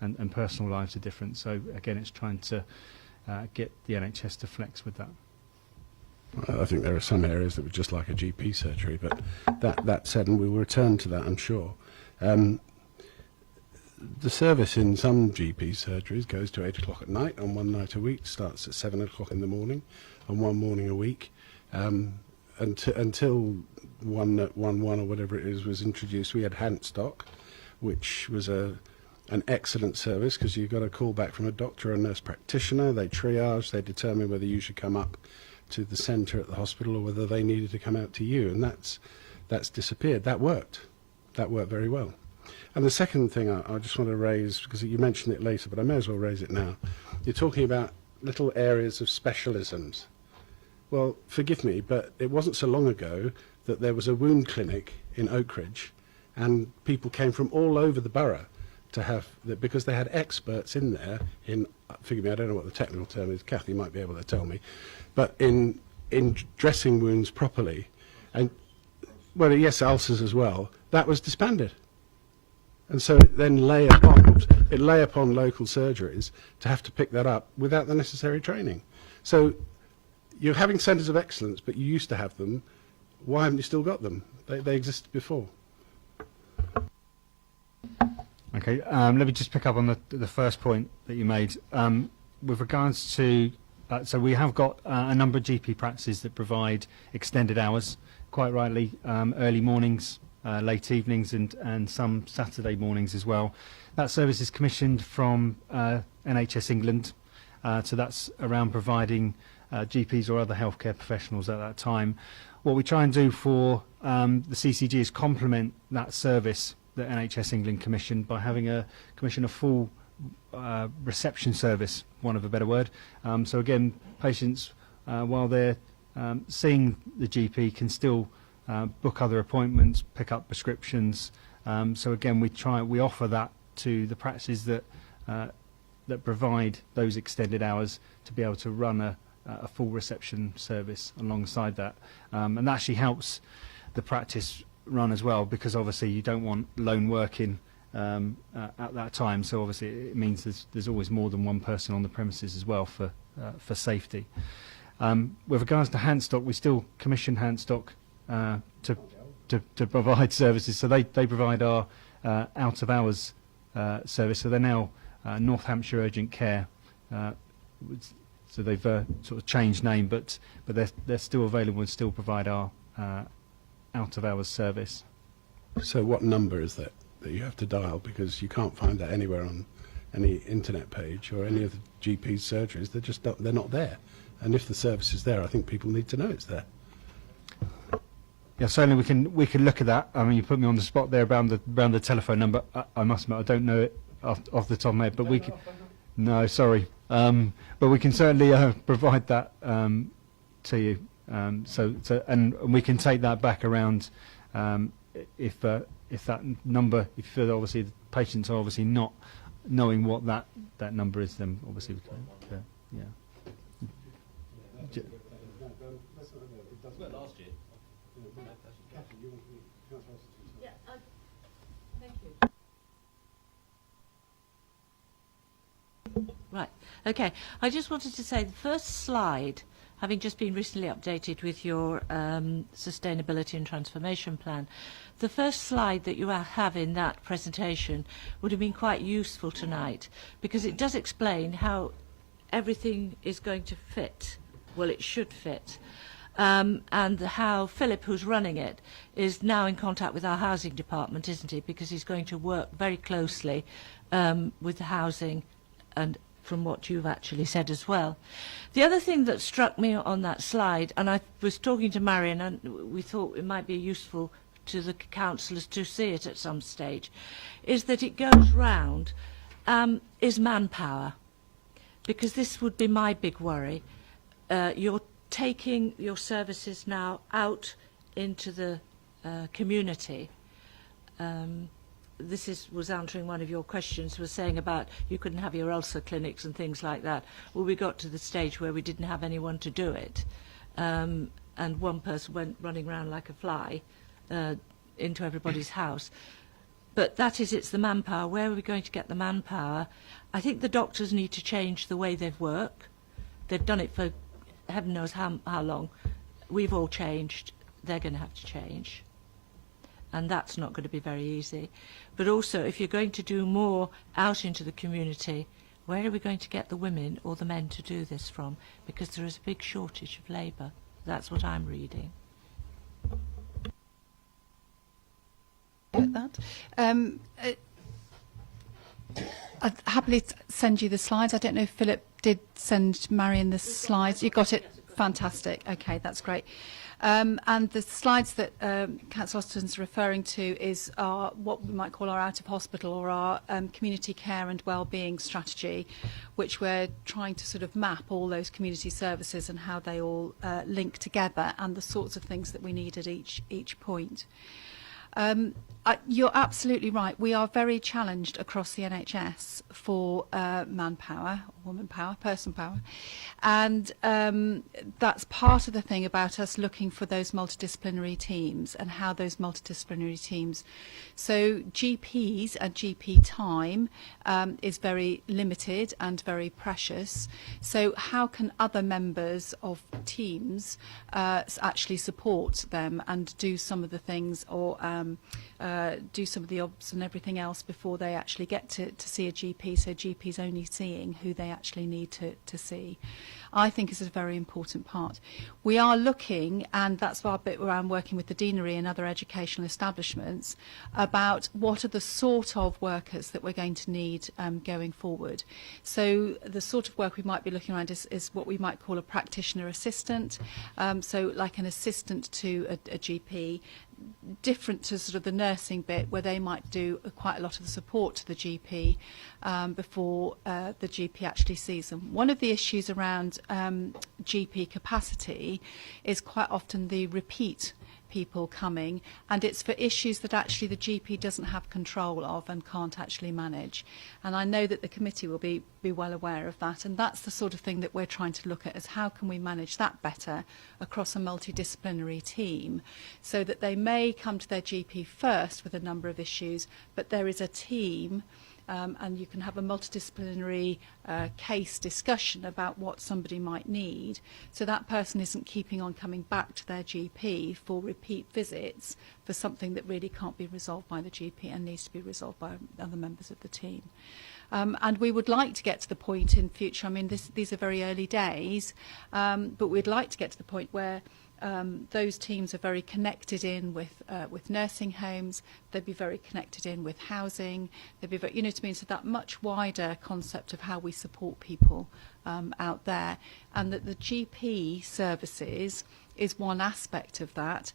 and personal lives are different. So again, it's trying to get the NHS to flex with that. I think there are some areas that would just like a GP surgery, but that said, and we will return to that, I'm sure. The service in some GP surgeries goes to 8 o'clock at night on one night a week, starts at 7 o'clock in the morning on one morning a week, until 111 or whatever it is was introduced. We had Hantstock, which was an excellent service because you got a call back from a doctor or a nurse practitioner. They triage, they determine whether you should come up to the centre at the hospital or whether they needed to come out to you, and that's disappeared. That worked very well. And the second thing I just want to raise, because you mentioned it later, but I may as well raise it now. You're talking about little areas of specialisms. Well, forgive me, but it wasn't so long ago that there was a wound clinic in Oakridge, and people came from all over the borough to have that because they had experts in there in, forgive me, I don't know what the technical term is, Kathy might be able to tell me, but in dressing wounds properly, and, well, yes, ulcers as well, that was disbanded. And so it then lay upon local surgeries to have to pick that up without the necessary training. So you're having centres of excellence, but you used to have them. Why haven't you still got them? They existed before. Okay, let me just pick up on the first point that you made. With regards to, so we have got a number of GP practices that provide extended hours, quite rightly, early mornings, late evenings, and some Saturday mornings as well. That service is commissioned from NHS England, so that's around providing GPs or other healthcare professionals at that time. What we try and do for the CCG is complement that service that NHS England commissioned by having commission a full reception service, one of a better word. So again, patients, while they're seeing the GP, can still book other appointments, pick up prescriptions. So again, we offer that to the practices that provide those extended hours to be able to run a full reception service alongside that, and that actually helps the practice run as well, because obviously you don't want lone working at that time. So obviously it means there's always more than one person on the premises as well for safety. With regards to Handstock, we still commission Handstock to provide services. So they provide our out of hours service. So they're now North Hampshire Urgent Care. So they've sort of changed name, but they're still available and still provide our out of hours service. So what number is that you have to dial? Because you can't find that anywhere on any internet page or any of the GP surgeries. They're not there. And if the service is there, I think people need to know it's there. Yeah, certainly we can look at that. I mean, you put me on the spot there around the telephone number. I must admit, I don't know it off the top of my head, but we can. No, sorry. But we can certainly provide that to you. And we can take that back around if that number, if obviously the patients are obviously not knowing what that number is, then obviously we can, yeah. Right. Okay. I just wanted to say the first slide, having just been recently updated with your sustainability and transformation plan, the first slide that you have in that presentation would have been quite useful tonight, because it does explain how everything is going to fit. Well, it should fit. And how Philip, who's running it, is now in contact with our housing department, isn't he? Because he's going to work very closely with the housing, and from what you've actually said as well. The other thing that struck me on that slide, and I was talking to Marion, and we thought it might be useful to the councillors to see it at some stage, is that it goes round, is manpower. Because this would be my big worry. You're taking your services now out into the community. This was answering one of your questions, was saying about you couldn't have your ulcer clinics and things like that. Well, we got to the stage where we didn't have anyone to do it. And one person went running around like a fly into everybody's house. But it's the manpower. Where are we going to get the manpower? I think the doctors need to change the way they work. They've done it for heaven knows how long. We've all changed. They're going to have to change. And that's not going to be very easy. But also, if you're going to do more out into the community, where are we going to get the women or the men to do this from? Because there is a big shortage of labour. That's what I'm reading. That. I'd happily send you the slides. I don't know if Philip did send Marion the slides. You got it? Fantastic. Okay, that's great. And the slides that Councillor Austin's referring to is what we might call our out-of-hospital or our community care and wellbeing strategy, which we're trying to sort of map all those community services and how they all link together and the sorts of things that we need at each point. You're absolutely right. We are very challenged across the NHS for manpower, woman power, person power. And that's part of the thing about us looking for those multidisciplinary teams and how those multidisciplinary teams. So GPs and GP time is very limited and very precious. So how can other members of teams actually support them and do some of the things or do some of the obs and everything else before they actually get to see a GP, so GPs only seeing who they actually need to see, I think is a very important part. We are looking, and that's our bit around working with the deanery and other educational establishments, about what are the sort of workers that we're going to need going forward. So the sort of work we might be looking around is what we might call a practitioner assistant, so like an assistant to a GP, different to sort of the nursing bit where they might do quite a lot of the support to the GP before the GP actually sees them. One of the issues around GP capacity is quite often the repeat people coming, and it's for issues that actually the GP doesn't have control of and can't actually manage. And I know that the committee will be well aware of that, and that's the sort of thing that we're trying to look at, is how can we manage that better across a multidisciplinary team, so that they may come to their GP first with a number of issues, but there is a team and you can have a multidisciplinary case discussion about what somebody might need, so that person isn't keeping on coming back to their GP for repeat visits for something that really can't be resolved by the GP and needs to be resolved by other members of the team. And we would like to get to the point in future, I mean these are very early days, but we'd like to get to the point where those teams are very connected in with nursing homes. They'd be very connected in with housing. They'd be very, you know what I mean? So that much wider concept of how we support people out there, and that the GP services is one aspect of that,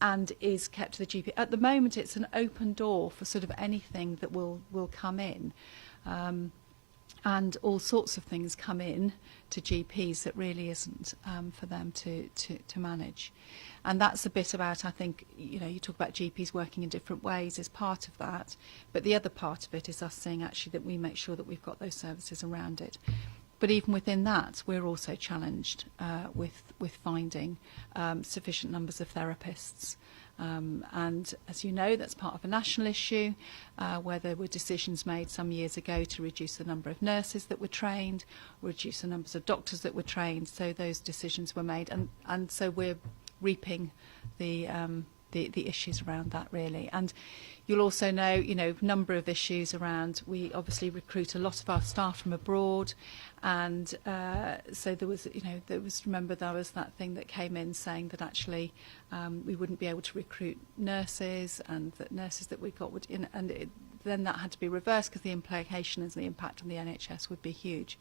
and is kept to the GP. At the moment, it's an open door for sort of anything that will come in. And all sorts of things come in to GPs that really isn't for them to manage. And that's a bit about, I think, you know, you talk about GPs working in different ways as part of that, but the other part of it is us saying actually that we make sure that we've got those services around it. But even within that, we're also challenged with finding sufficient numbers of therapists. And as you know, that's part of a national issue where there were decisions made some years ago to reduce the number of nurses that were trained, reduce the numbers of doctors that were trained. So those decisions were made, and so we're reaping the issues around that really. And you'll also know, you know, number of issues around. We obviously recruit a lot of our staff from abroad, and so there was, you know, remember there was that thing that came in saying that actually we wouldn't be able to recruit nurses, and that nurses that we got would, then that had to be reversed because the implications and the impact on the NHS would be huge.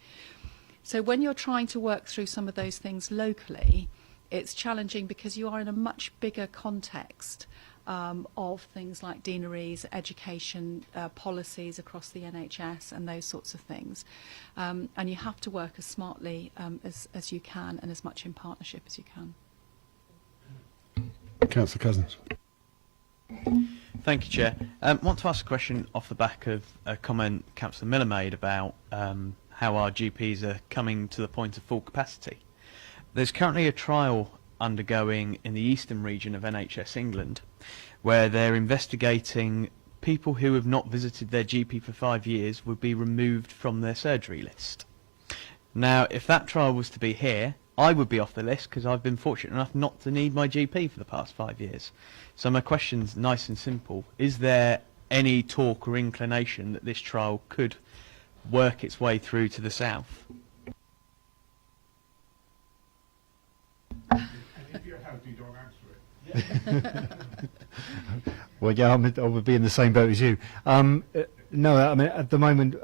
So when you're trying to work through some of those things locally, it's challenging because you are in a much bigger context of things like deaneries, education policies across the NHS and those sorts of things. And you have to work as smartly as you can, and as much in partnership as you can. Councillor Cousins. Thank you, Chair. I want to ask a question off the back of a comment Councillor Miller made about how our GPs are coming to the point of full capacity. There's currently a trial undergoing in the eastern region of NHS England where they're investigating people who have not visited their GP for 5 years would be removed from their surgery list. Now, if that trial was to be here, I would be off the list because I've been fortunate enough not to need my GP for the past 5 years. So my question's nice and simple. Is there any talk or inclination that this trial could work its way through to the south? If you're healthy, don't answer it. Well, yeah, I would be in the same boat as you. No, I mean, at the moment,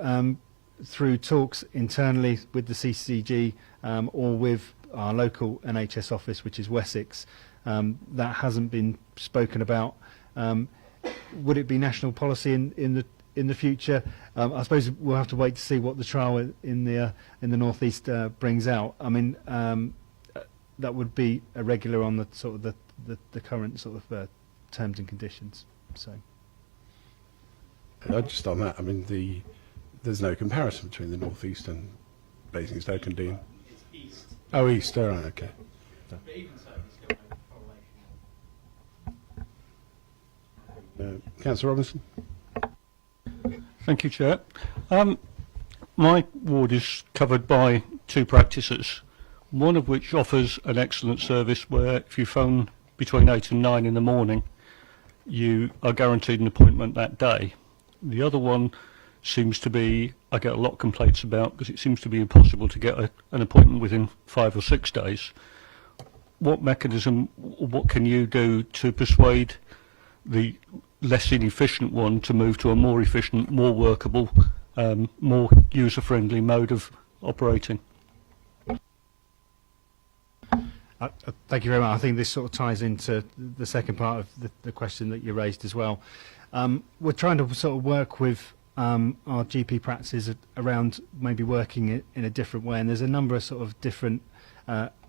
through talks internally with the CCG or with our local NHS office, which is Wessex, that hasn't been spoken about. Would it be national policy in the future? I suppose we'll have to wait to see what the trial in the North East brings out. I mean, that would be irregular on the sort of the current sort of terms and conditions. So, Just on that, I mean, there's no comparison between the North East and Basingstoke and Dean. It's east. Oh, East, all right, okay. But even so, there's still no correlation. Councillor Robinson. Thank you, Chair. My ward is covered by 2 practices, one of which offers an excellent service where if you phone between 8 and 9 in the morning, you are guaranteed an appointment that day. The other one seems to be, I get a lot of complaints about, because it seems to be impossible to get an appointment within 5 or 6 days. What mechanism, what can you do to persuade the less inefficient one to move to a more efficient, more workable, more user-friendly mode of operating? Thank you very much. I think this sort of ties into the second part of the question that you raised as well. We're trying to sort of work with our GP practices around maybe working it in a different way, and there's a number of sort of different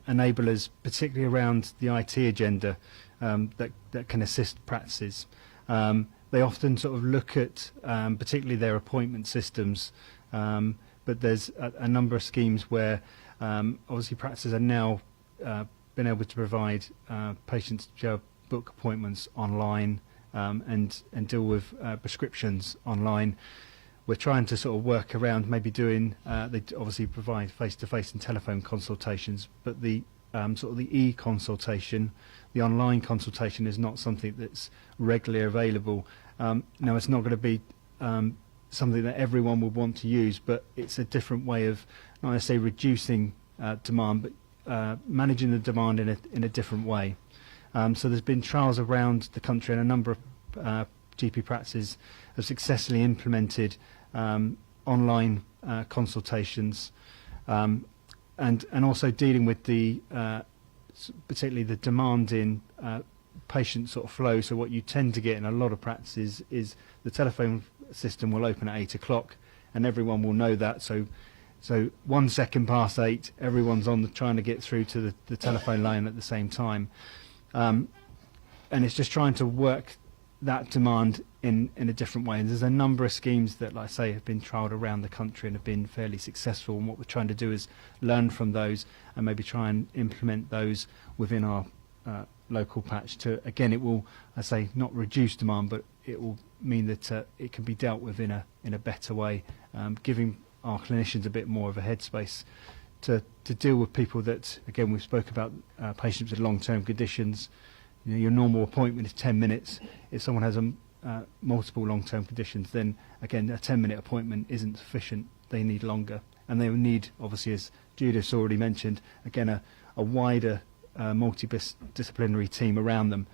enablers, particularly around the IT agenda, that can assist practices. They often sort of look at particularly their appointment systems, but there's a number of schemes where obviously practices are now been able to provide patients to book appointments online and deal with prescriptions online. We're trying to sort of work around maybe doing, they obviously provide face-to-face and telephone consultations, but the sort of the e-consultation, the online consultation is not something that's regularly available. Now, it's not going to be something that everyone would want to use, but it's a different way of, not necessarily reducing demand, but managing the demand in a different way. So there's been trials around the country, and a number of GP practices have successfully implemented online consultations, and also dealing with the particularly the demand in patient sort of flow. So what you tend to get in a lot of practices is the telephone system will open at 8 o'clock, and everyone will know that. So 1 second past 8, everyone's on trying to get through to the telephone line at the same time. And it's just trying to work that demand in a different way. And there's a number of schemes that, like I say, have been trialled around the country and have been fairly successful. And what we're trying to do is learn from those and maybe try and implement those within our local patch to, again, it will, I say, not reduce demand, but it will mean that it can be dealt with in a better way, giving our clinicians a bit more of a headspace to deal with people that, again, we spoke about patients with long-term conditions. You know, your normal appointment is 10 minutes. If someone has multiple long-term conditions, then again, a 10-minute appointment isn't sufficient. They need longer, and they will need, obviously, as Judith's already mentioned, again, a wider multidisciplinary team around them.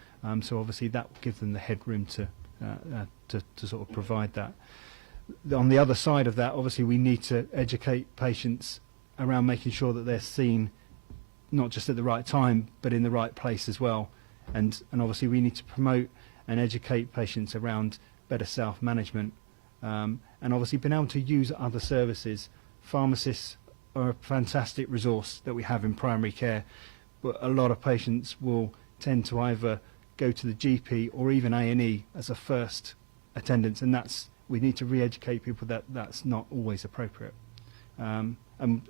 So obviously that will give them the headroom to sort of provide that. On the other side of that, obviously, we need to educate patients around making sure that they're seen not just at the right time, but in the right place as well. And obviously, we need to promote and educate patients around better self-management, and obviously being able to use other services. Pharmacists are a fantastic resource that we have in primary care, but a lot of patients will tend to either go to the GP or even A&E as a first attendance, and we need to re-educate people that that's not always appropriate. And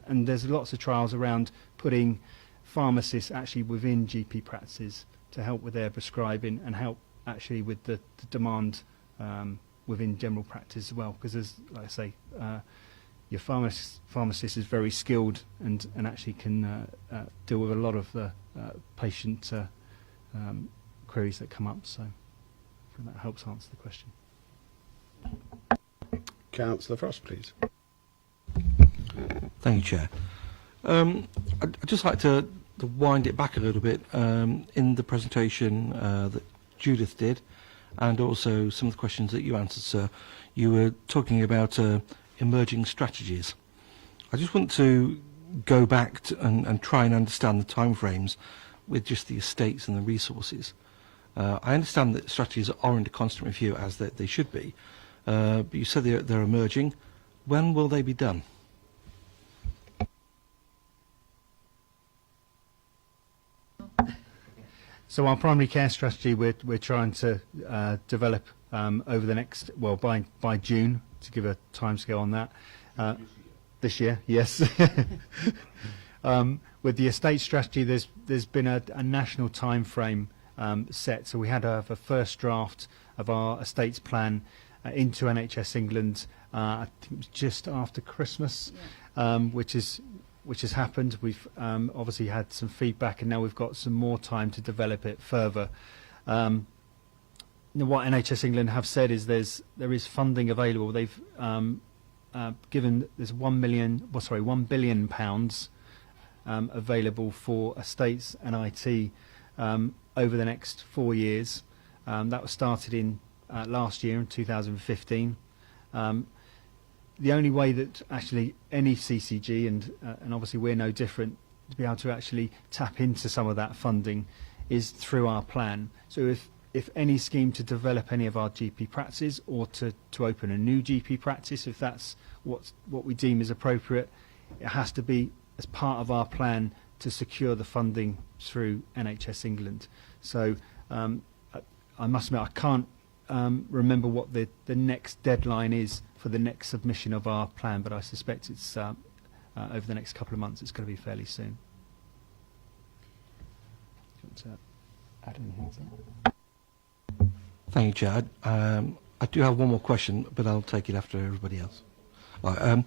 there's lots of trials around putting pharmacists actually within GP practices to help with their prescribing and help actually with the demand within general practice as well, because as like I say, your pharmacist is very skilled and actually can deal with a lot of the patient queries that come up. So I think that helps answer the question. Councillor Frost, please. Thank you, Chair. I'd just like to wind it back a little bit in the presentation that Judith did, and also some of the questions that you answered, sir. You were talking about emerging strategies. I just want to go back and try and understand the timeframes with just the estates and the resources. I understand that strategies are under constant review, as they should be, but you said they're emerging. When will they be done? So our primary care strategy, we're trying to develop over the next, well, by June, to give a timescale on that. This year, yes. With the estate strategy, there's been a national time frame set. So we had a first draft of our estates plan into NHS England. I think it was just after Christmas, yeah. Which has happened. We've obviously had some feedback, and now we've got some more time to develop it further. what NHS England have said is there is funding available. They've given there's £1 billion pounds available for estates and IT over the next 4 years. That was started in last year in 2015. The only way that actually any CCG and obviously we're no different to be able to actually tap into some of that funding is through our plan. So if any scheme to develop any of our GP practices or to open a new GP practice, if that's what we deem is appropriate, it has to be as part of our plan to secure the funding through NHS England. So I must admit I can't remember what the next deadline is for the next submission of our plan, but I suspect it's over the next couple of months. It's going to be fairly soon. Do you want to add anything to that? Thank you, Chair. I do have one more question, but I'll take it after everybody else. Right,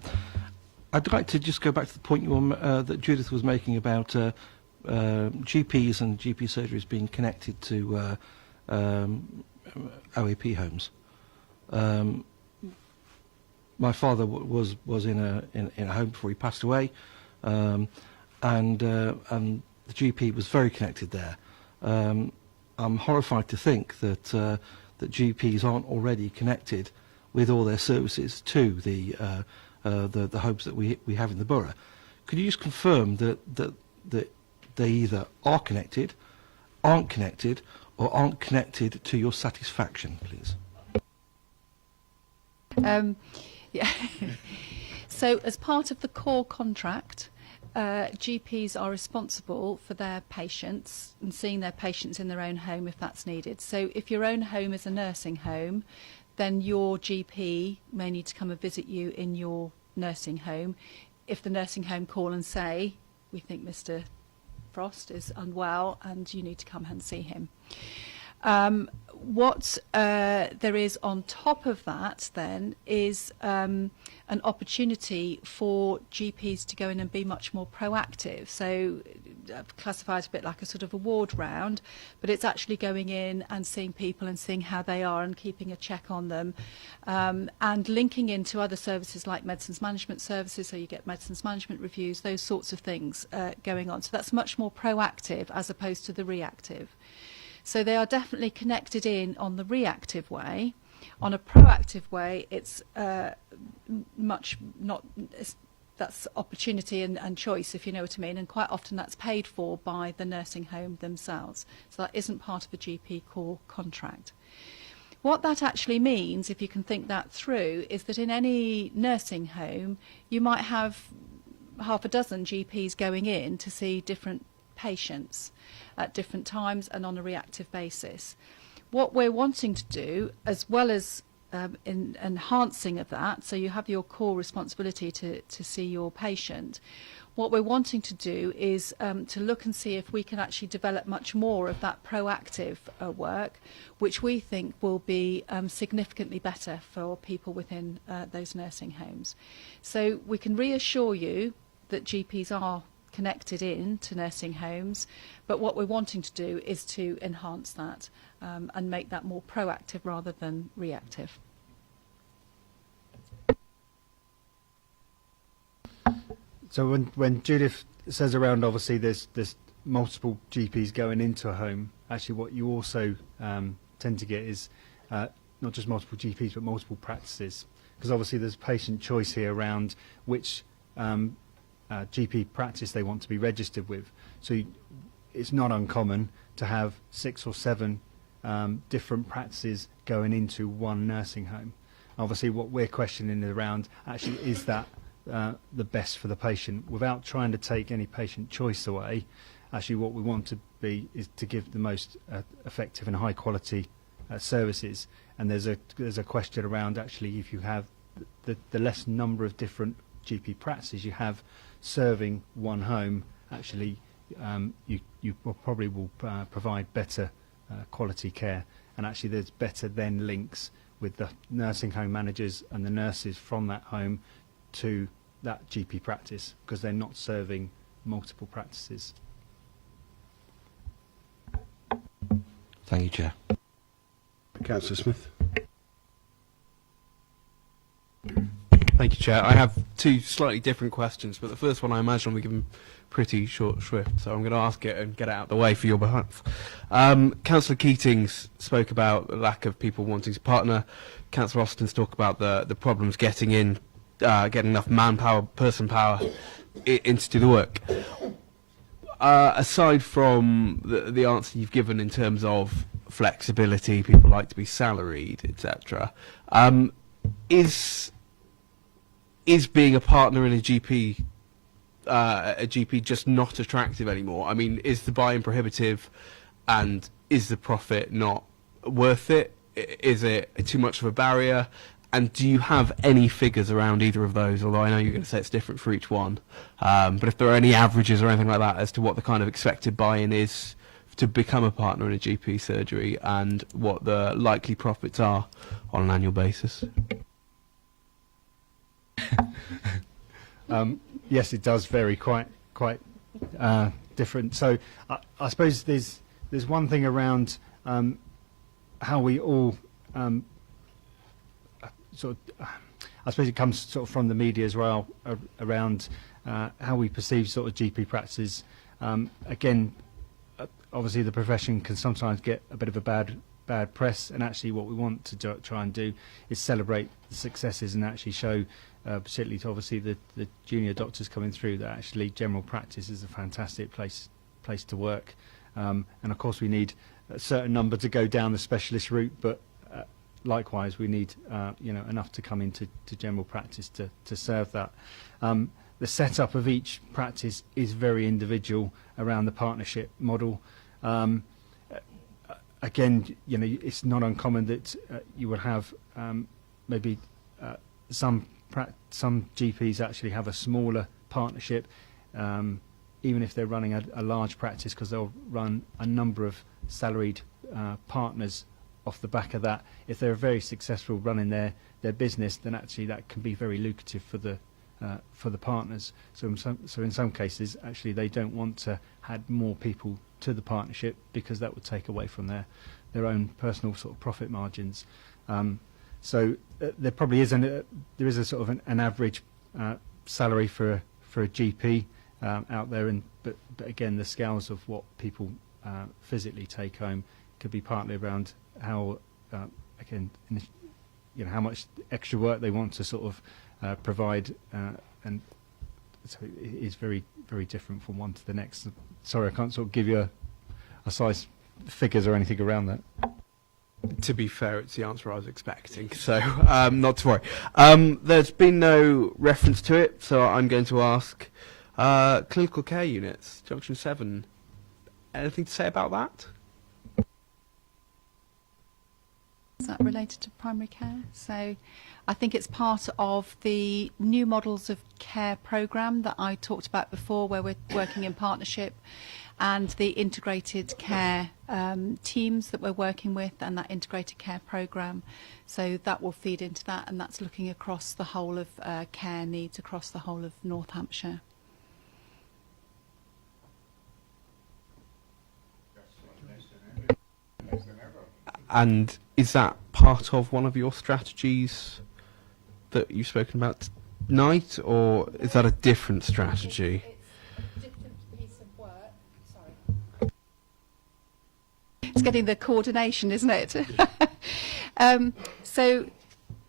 I'd like to just go back to the point that Judith was making about GPs and GP surgeries being connected to OAP homes. My father was in a home before he passed away, and the GP was very connected there. I'm horrified to think that that GPs aren't already connected with all their services to the hubs that we have in the borough. Could you just confirm that they either are connected, aren't connected, or aren't connected to your satisfaction, please? Yeah. So as part of the core contract, GPs are responsible for their patients and seeing their patients in their own home if that's needed. So if your own home is a nursing home, then your GP may need to come and visit you in your nursing home. If the nursing home call and say, we think Mr. Frost is unwell and you need to come and see him. What there is on top of that then is an opportunity for GPs to go in and be much more proactive. So I've classified it a bit like a sort of a ward round, but it's actually going in and seeing people and seeing how they are and keeping a check on them, and linking into other services like medicines management services, so you get medicines management reviews, those sorts of things going on. So that's much more proactive as opposed to the reactive. So they are definitely connected in on the reactive way. On a proactive way, it's much not. That's opportunity and choice, if you know what I mean, and quite often that's paid for by the nursing home themselves. So that isn't part of the GP core contract. What that actually means, if you can think that through, is that in any nursing home, you might have half a dozen GPs going in to see different patients at different times and on a reactive basis. What we're wanting to do, as well as in enhancing of that, so you have your core responsibility to see your patient, what we're wanting to do is to look and see if we can actually develop much more of that proactive work, which we think will be significantly better for people within those nursing homes. So we can reassure you that GPs are connected in to nursing homes, but what we're wanting to do is to enhance that and make that more proactive rather than reactive. So when Judith says around, obviously there's multiple GPs going into a home, actually what you also tend to get is not just multiple GPs but multiple practices, because obviously there's patient choice here around which GP practice they want to be registered with. So it's not uncommon to have 6 or 7 different practices going into one nursing home. Obviously what we're questioning around actually is that the best for the patient, without trying to take any patient choice away. Actually what we want to be is to give the most effective and high quality services, and there's a question around actually if you have the less number of different GP practices you have serving one home, actually you probably will provide better quality care, and actually there's better then links with the nursing home managers and the nurses from that home to that GP practice, because they're not serving multiple practices. Thank you, Chair. Councillor Smith. Thank you, Chair. I have two slightly different questions, but the first one I imagine will be given pretty short shrift, so I'm going to ask it and get it out of the way for your behalf. Councillor Keating spoke about the lack of people wanting to partner. Councillor Austin talked about the problems getting enough manpower, person power in to do the work. Aside from the answer you've given in terms of flexibility, people like to be salaried, etc., is being a partner in a GP just not attractive anymore? I mean, is the buy-in prohibitive, and is the profit not worth it? Is it too much of a barrier? And do you have any figures around either of those? Although I know you're going to say it's different for each one. But if there are any averages or anything like that as to what the kind of expected buy-in is to become a partner in a GP surgery, and what the likely profits are on an annual basis? Yes, it does vary quite different. So I suppose there's one thing around how we all I suppose it comes sort of from the media as well, around how we perceive sort of GP practices. Again, obviously the profession can sometimes get a bit of a bad press, and actually what we want to try and do is celebrate the successes and actually show, particularly to obviously the junior doctors coming through, that actually general practice is a fantastic place to work. And of course we need a certain number to go down the specialist route, but likewise we need enough to come into general practice to serve that. The setup of each practice is very individual around the partnership model. Again, it's not uncommon that you will have maybe some GPs actually have a smaller partnership, even if they're running a large practice, because they'll run a number of salaried partners off the back of that. If they're very successful running their business, then actually that can be very lucrative for the partners. So in some cases, actually they don't want to add more people to the partnership, because that would take away from their own personal sort of profit margins. So there probably is there is a sort of an average salary for a GP out there, but again, the scales of what people physically take home could be partly around how how much extra work they want to sort of provide, and so it is very, very different from one to the next. Sorry, I can't sort of give you a size figures or anything around that. To be fair, it's the answer I was expecting, so not to worry. There's been no reference to it, so I'm going to ask clinical care units, Junction 7. Anything to say about that? Is that related to primary care? So I think it's part of the new models of care programme that I talked about before, where we're working in partnership, and the integrated care teams that we're working with, and that integrated care programme. So that will feed into that, and that's looking across the whole of care needs across the whole of North Hampshire. And is that part of one of your strategies that you've spoken about tonight, or is that a different strategy? It's a different piece of work. Sorry. It's getting the coordination, isn't it? So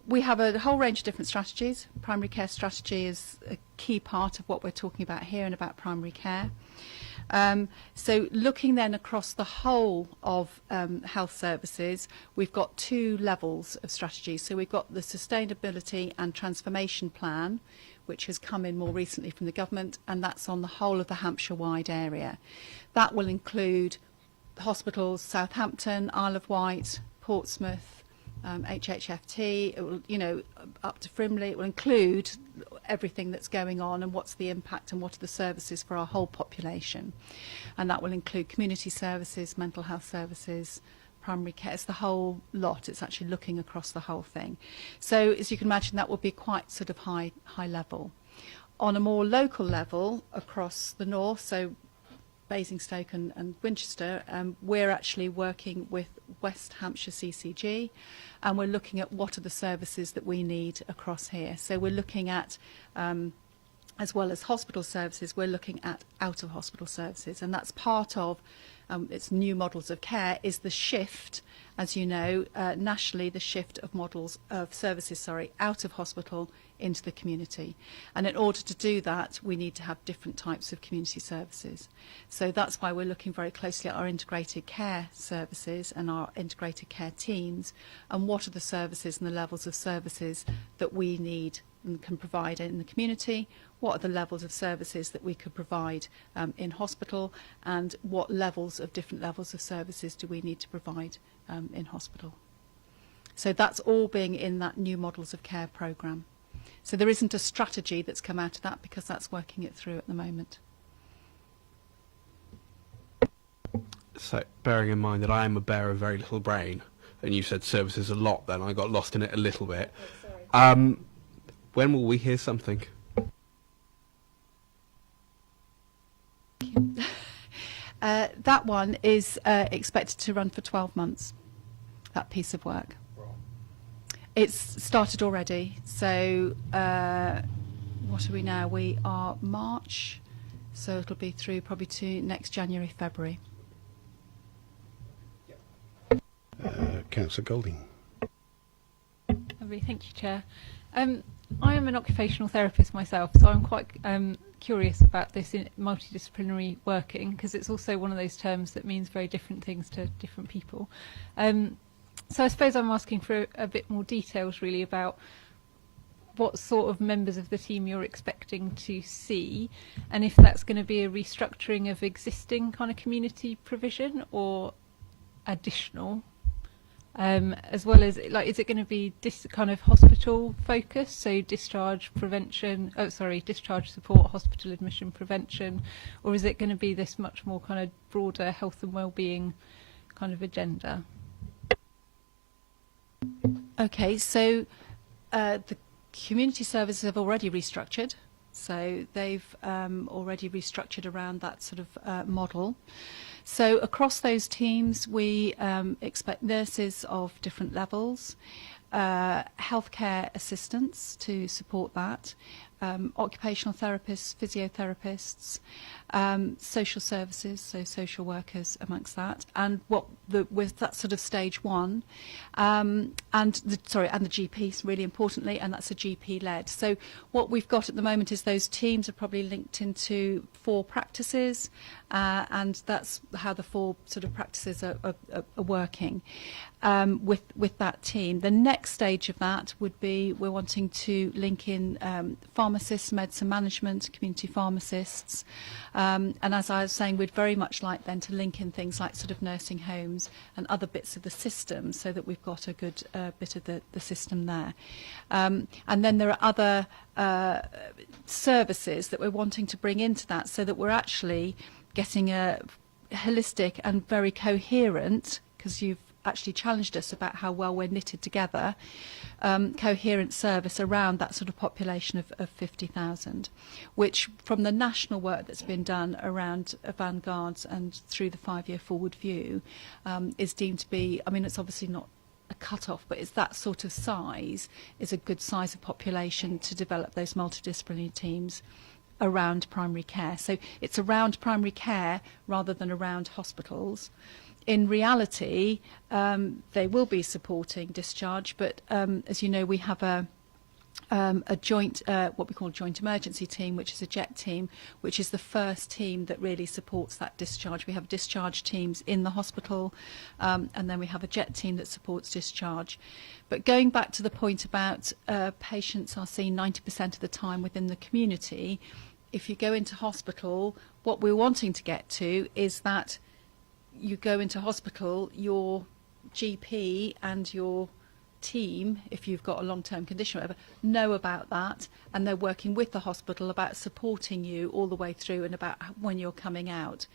we have a whole range of different strategies. Primary care strategy is a key part of what we're talking about here and about primary care. So looking then across the whole of health services, we've got two levels of strategy. So we've got the sustainability and transformation plan, which has come in more recently from the government, and that's on the whole of the Hampshire-wide area. That will include hospitals, Southampton, Isle of Wight, Portsmouth, HHFT, it will, up to Frimley. It will include everything that's going on and what's the impact and what are the services for our whole population. And that will include community services, mental health services, primary care. It's the whole lot. It's actually looking across the whole thing. So as you can imagine, that will be quite sort of high level. On a more local level across the north, so Basingstoke and Winchester, we're actually working with West Hampshire CCG, and we're looking at what are the services that we need across here. So we're looking at, as well as hospital services, we're looking at out-of-hospital services, and that's part of its new models of care is the shift, as you know, nationally, the shift of models of services, out of hospital into the community. And in order to do that, we need to have different types of community services. So that's why we're looking very closely at our integrated care services and our integrated care teams, and what are the services and the levels of services that we need and can provide in the community, what are the levels of services that we could provide in hospital, and what different levels of services do we need to provide in hospital. So that's all being in that new models of care programme. So there isn't a strategy that's come out of that, because that's working it through at the moment. So, bearing in mind that I am a bear of very little brain, and you said services a lot, then I got lost in it a little bit. Oh, sorry. When will we hear something? That one is expected to run for 12 months, that piece of work. It's started already, so what are we now? We are March, so it'll be through probably to next January, February. Councillor Golding. Lovely, thank you, Chair. I am an occupational therapist myself, so I'm quite curious about this in multidisciplinary working, because it's also one of those terms that means very different things to different people. So I suppose I'm asking for a bit more details really about what sort of members of the team you're expecting to see, and if that's going to be a restructuring of existing kind of community provision or additional, as well as, like, is it going to be this kind of hospital focus, so discharge prevention, discharge support, hospital admission prevention, or is it going to be this much more kind of broader health and well-being kind of agenda? Okay, so the community services have already restructured, so they've already restructured around that sort of model. So across those teams, we expect nurses of different levels, healthcare assistants to support that, occupational therapists, physiotherapists, social services, so social workers amongst that, and with that sort of stage one, and the GPs, really importantly, and that's a GP led. So what we've got at the moment is those teams are probably linked into 4 practices, and that's how the 4 sort of practices are working with that team. The next stage of that would be we're wanting to link in pharmacists, medicine management, community pharmacists, and as I was saying, we'd very much like then to link in things like sort of nursing homes and other bits of the system, so that we've got a good bit of the system there. And then there are other services that we're wanting to bring into that, so that we're actually getting a holistic and very coherent, because you've actually challenged us about how well we're knitted together, coherent service around that sort of population of 50,000, which from the national work that's been done around vanguards and through the 5-year forward view is deemed to be, I mean, it's obviously not a cut-off, but it's that sort of size is a good size of population to develop those multidisciplinary teams around primary care. So it's around primary care rather than around hospitals. In reality, they will be supporting discharge, but as you know, we have a joint, what we call joint emergency team, which is a JET team, which is the first team that really supports that discharge. We have discharge teams in the hospital, and then we have a JET team that supports discharge. But going back to the point about patients are seen 90% of the time within the community, if you go into hospital, what we're wanting to get to is that you go into hospital, your GP and your team, if you've got a long-term condition or whatever, know about that, and they're working with the hospital about supporting you all the way through and about when you're coming out.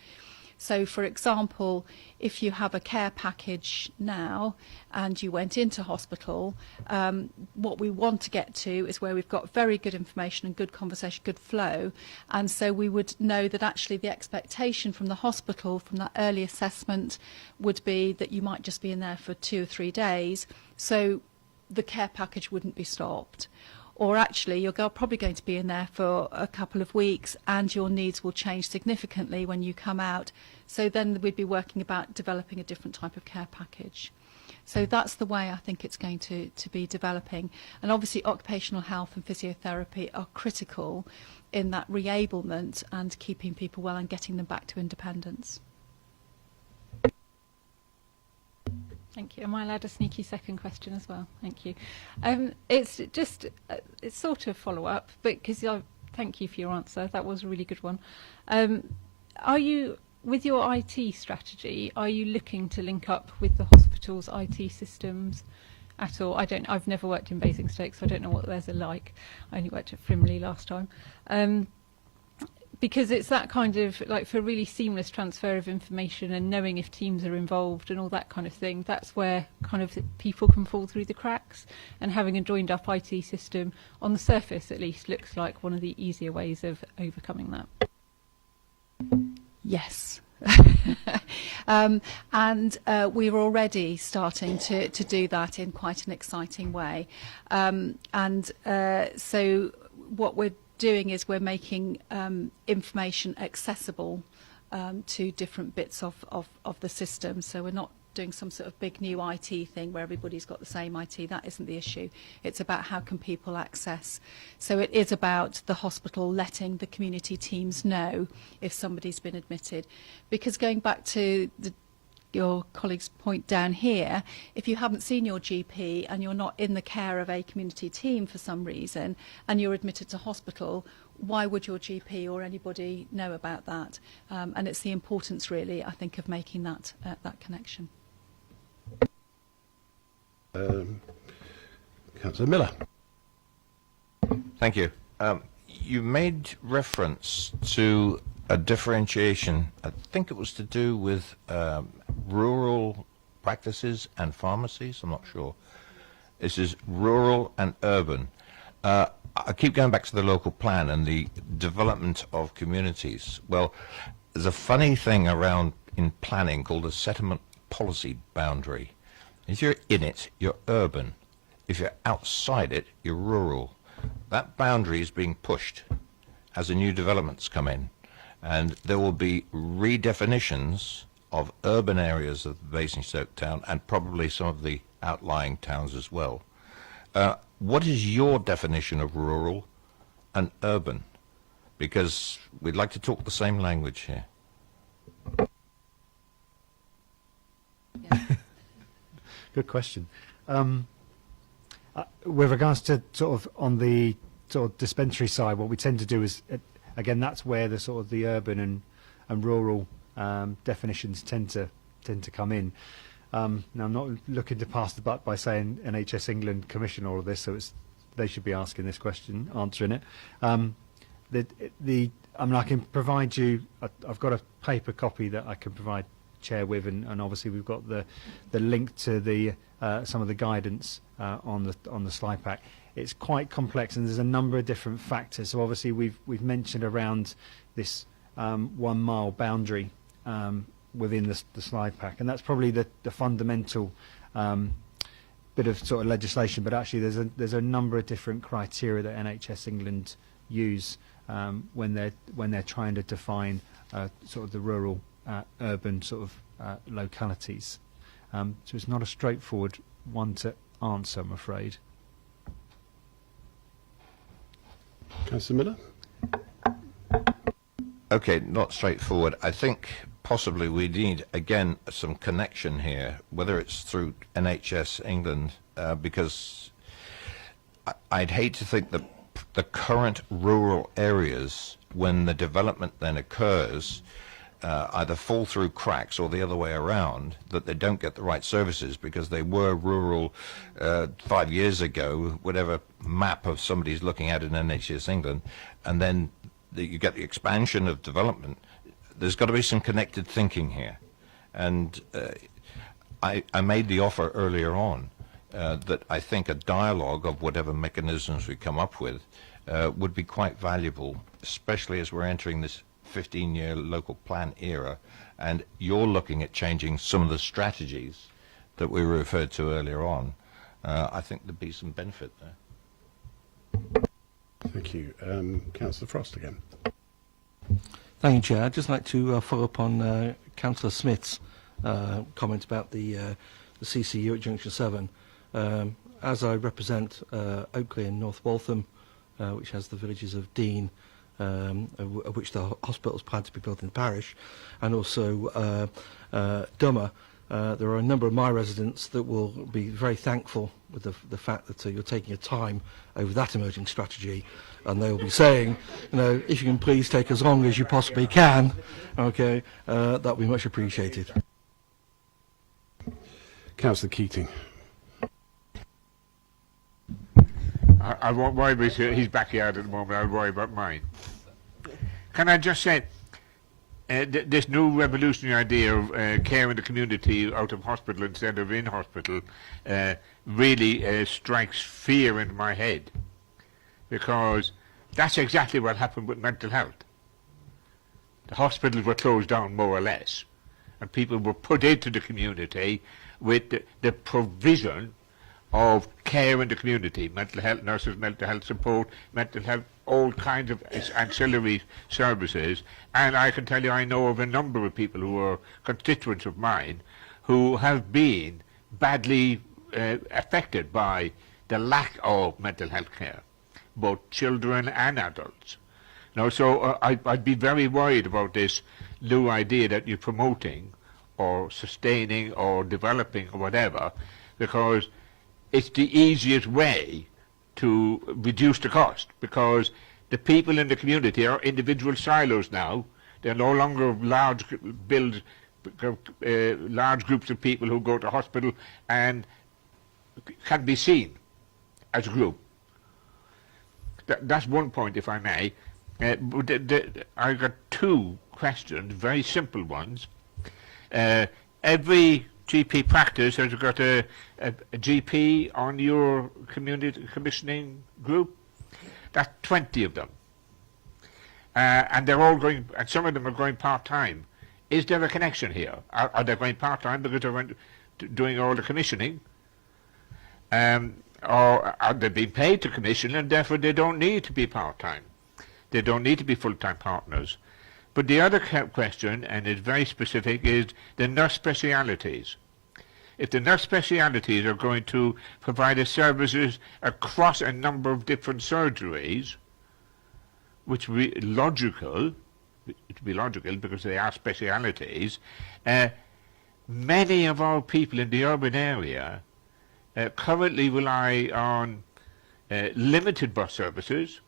So, for example, if you have a care package now and you went into hospital, what we want to get to is where we've got very good information and good conversation, good flow. And so we would know that actually the expectation from the hospital, from that early assessment, would be that you might just be in there for 2 or 3 days. So the care package wouldn't be stopped. Or actually, you're probably going to be in there for a couple of weeks and your needs will change significantly when you come out. So then we'd be working about developing a different type of care package. So that's the way I think it's going to be developing. And obviously, occupational health and physiotherapy are critical in that reablement and keeping people well and getting them back to independence. Thank you. Am I allowed a sneaky second question as well? Thank you. It's just, it's sort of follow-up, but because thank you for your answer. That was a really good one. Are you, with your IT strategy, are you looking to link up with the hospital's IT systems at all? I've never worked in Basingstoke, so I don't know what theirs are like. I only worked at Frimley last time. Because it's that kind of, like, for really seamless transfer of information and knowing if teams are involved and all that kind of thing, that's where kind of people can fall through the cracks. And having a joined up IT system, on the surface at least, looks like one of the easier ways of overcoming that. Yes. And we're already starting to do that in quite an exciting way. So what we're doing is we're making information accessible to different bits of the system. So we're not doing some sort of big new IT thing where everybody's got the same IT. That isn't the issue. It's about how can people access. So it is about the hospital letting the community teams know if somebody's been admitted. Because going back to your colleague's point down here, if you haven't seen your GP and you're not in the care of a community team for some reason and you're admitted to hospital, why would your GP or anybody know about that? And it's the importance, really, I think, of making that connection. Councillor Miller. Thank you. You made reference to a differentiation, I think it was to do with rural practices and pharmacies, I'm not sure. This is rural and urban. I keep going back to the local plan and the development of communities. Well, there's a funny thing around in planning called a settlement policy boundary. If you're in it, you're urban. If you're outside it, you're rural. That boundary is being pushed as the new developments come in. And there will be redefinitions of urban areas of Basingstoke town and probably some of the outlying towns as well. What is your definition of rural and urban? Because we'd like to talk the same language here. Yeah. Good question. With regards to sort of on the sort of dispensary side, what we tend to do is, again, that's where the sort of the urban and rural definitions tend to come in. Now, I'm not looking to pass the buck by saying NHS England commission all of this, so they should be asking this question, answering it. I mean, I can provide you. I've got a paper copy that I can provide Chair with, and obviously we've got the link to the some of the guidance on the slide pack. It's quite complex, and there's a number of different factors. So obviously we've mentioned around this 1 mile boundary within the slide pack, and that's probably the fundamental bit of sort of legislation. But actually, there's a number of different criteria that NHS England use when they're trying to define sort of the rural urban sort of localities. So it's not a straightforward one to answer, I'm afraid. Councillor Miller. Okay, not straightforward. I think possibly we need, again, some connection here, whether it's through NHS England, because I'd hate to think that the current rural areas, when the development then occurs, either fall through cracks or the other way around, that they don't get the right services because they were rural 5 years ago, whatever map of somebody's looking at in NHS England, and then you get the expansion of development. there's got to be some connected thinking here. And I made the offer earlier on that I think a dialogue of whatever mechanisms we come up with would be quite valuable, especially as we're entering this 15-year local plan era, and you're looking at changing some of the strategies that we referred to earlier on. I think there'd be some benefit there. Thank you. Councillor Frost again. Thank you, Chair. I'd just like to follow up on Councillor Smith's comment about the CCU at Junction 7. As I represent Oakley and North Waltham, which has the villages of Dean, of which the hospital is planned to be built in the parish, and also Dummer, there are a number of my residents that will be very thankful with the fact that you're taking your time over that emerging strategy, and they'll be saying, you know, if you can please take as long as you possibly can, okay, that would be much appreciated. Councillor Keating. I won't worry about his backyard at the moment. I'll worry about mine. Can I just say, this new revolutionary idea of care in the community out of hospital instead of in hospital really strikes fear into my head, because that's exactly what happened with mental health. The hospitals were closed down more or less, and people were put into the community with the provision of care in the community, mental health nurses, mental health support, mental health, all kinds of ancillary services. And I can tell you, I know of a number of people who are constituents of mine who have been badly affected by the lack of mental health care, both children and adults. Now, so I'd be very worried about this new idea that you're promoting or sustaining or developing or whatever, because it's the easiest way to reduce the cost, because the people in the community are individual silos now. They're no longer large large groups of people who go to hospital and can be seen as a group. That's one point, if I may. I've got two questions, very simple ones. Every GP practice has got a GP on your community commissioning group. That's 20 of them. And they're all going, and some of them are going part-time. Is there a connection here? Are they going part-time because they're doing all the commissioning? Or are they being paid to commission, and therefore they don't need to be part-time? They don't need to be full-time partners. But the other question, and it's very specific, is the nurse specialities. If the nurse specialities are going to provide us services across a number of different surgeries, which would be logical, because they are specialities, many of our people in the urban area currently rely on limited bus services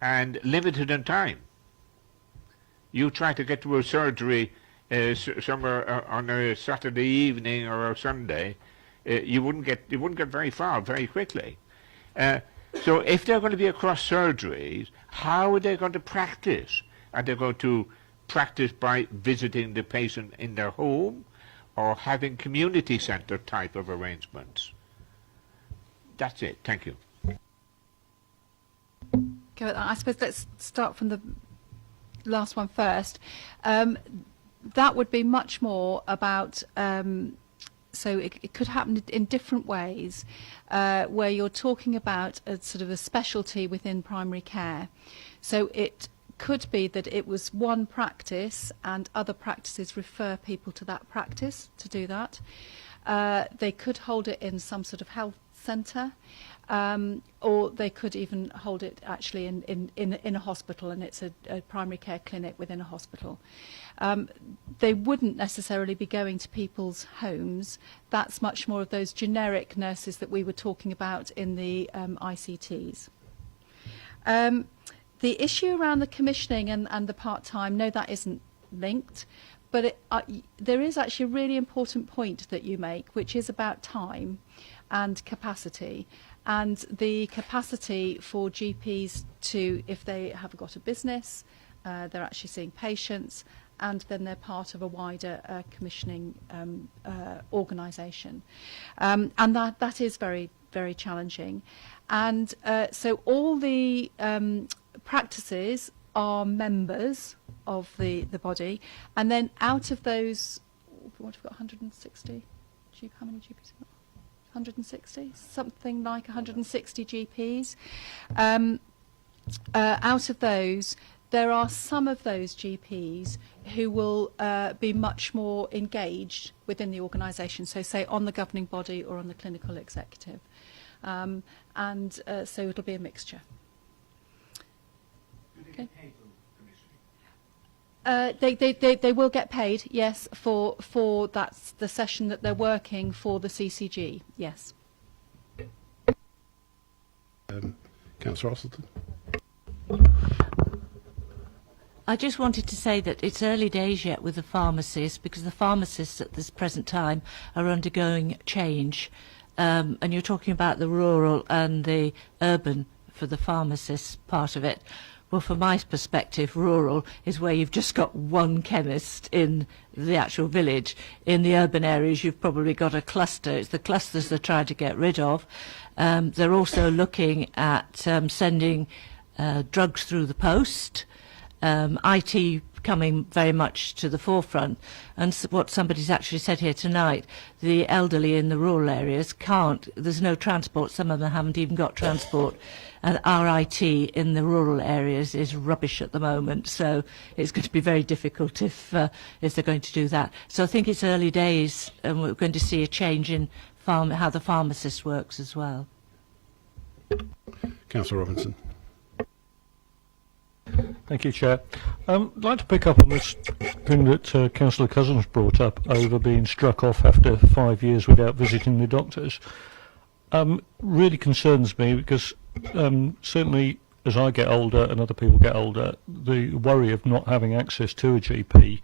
and limited in time. You try to get to a surgery somewhere on a Saturday evening or a Sunday, you wouldn't get very far very quickly. So if they're going to be across surgeries, how are they going to practice? Are they going to practice by visiting the patient in their home, or having community centre type of arrangements? That's it. Thank you. Okay, I suppose let's start from the last one first. That would be much more about, so it could happen in different ways, where you're talking about a sort of a specialty within primary care. So it could be that it was one practice and other practices refer people to that practice to do that. They could hold it in some sort of health centre, or they could even hold it actually in a hospital, and it's a primary care clinic within a hospital. They wouldn't necessarily be going to people's homes. That's much more of those generic nurses that we were talking about in the ICTs. The issue around the commissioning and the part-time, no, that isn't linked, but there is actually a really important point that you make, which is about time and capacity. And the capacity for GPs to, if they have got a business they're actually seeing patients, and then they're part of a wider commissioning organisation. And that is very, very challenging. And so all the practices are members of the body, and then out of those, what have we got, 160? How many GPs have we got? 160? Something like 160 GPs. Out of those, there are some of those GPs who will be much more engaged within the organisation, so say on the governing body or on the clinical executive. So it'll be a mixture. Okay. They will get paid, yes, for that's the session that they're working for the CCG, yes. Councillor Ossleton. I just wanted to say that it's early days yet with the pharmacists, because the pharmacists at this present time are undergoing change. And you're talking about the rural and the urban for the pharmacists part of it. Well, from my perspective, rural is where you've just got one chemist in the actual village. In the urban areas, you've probably got a cluster. It's the clusters they're trying to get rid of. They're also looking at sending drugs through the post. IT coming very much to the forefront, and what somebody's actually said here tonight, the elderly in the rural areas there's no transport, some of them haven't even got transport, and our IT in the rural areas is rubbish at the moment, so it's going to be very difficult if they're going to do that. So I think it's early days, and we're going to see a change in how the pharmacist works as well. Councillor Robinson. Thank you, Chair. I'd like to pick up on this thing that Councillor Cousins brought up over being struck off after 5 years without visiting the doctors. Really concerns me because certainly as I get older and other people get older, the worry of not having access to a GP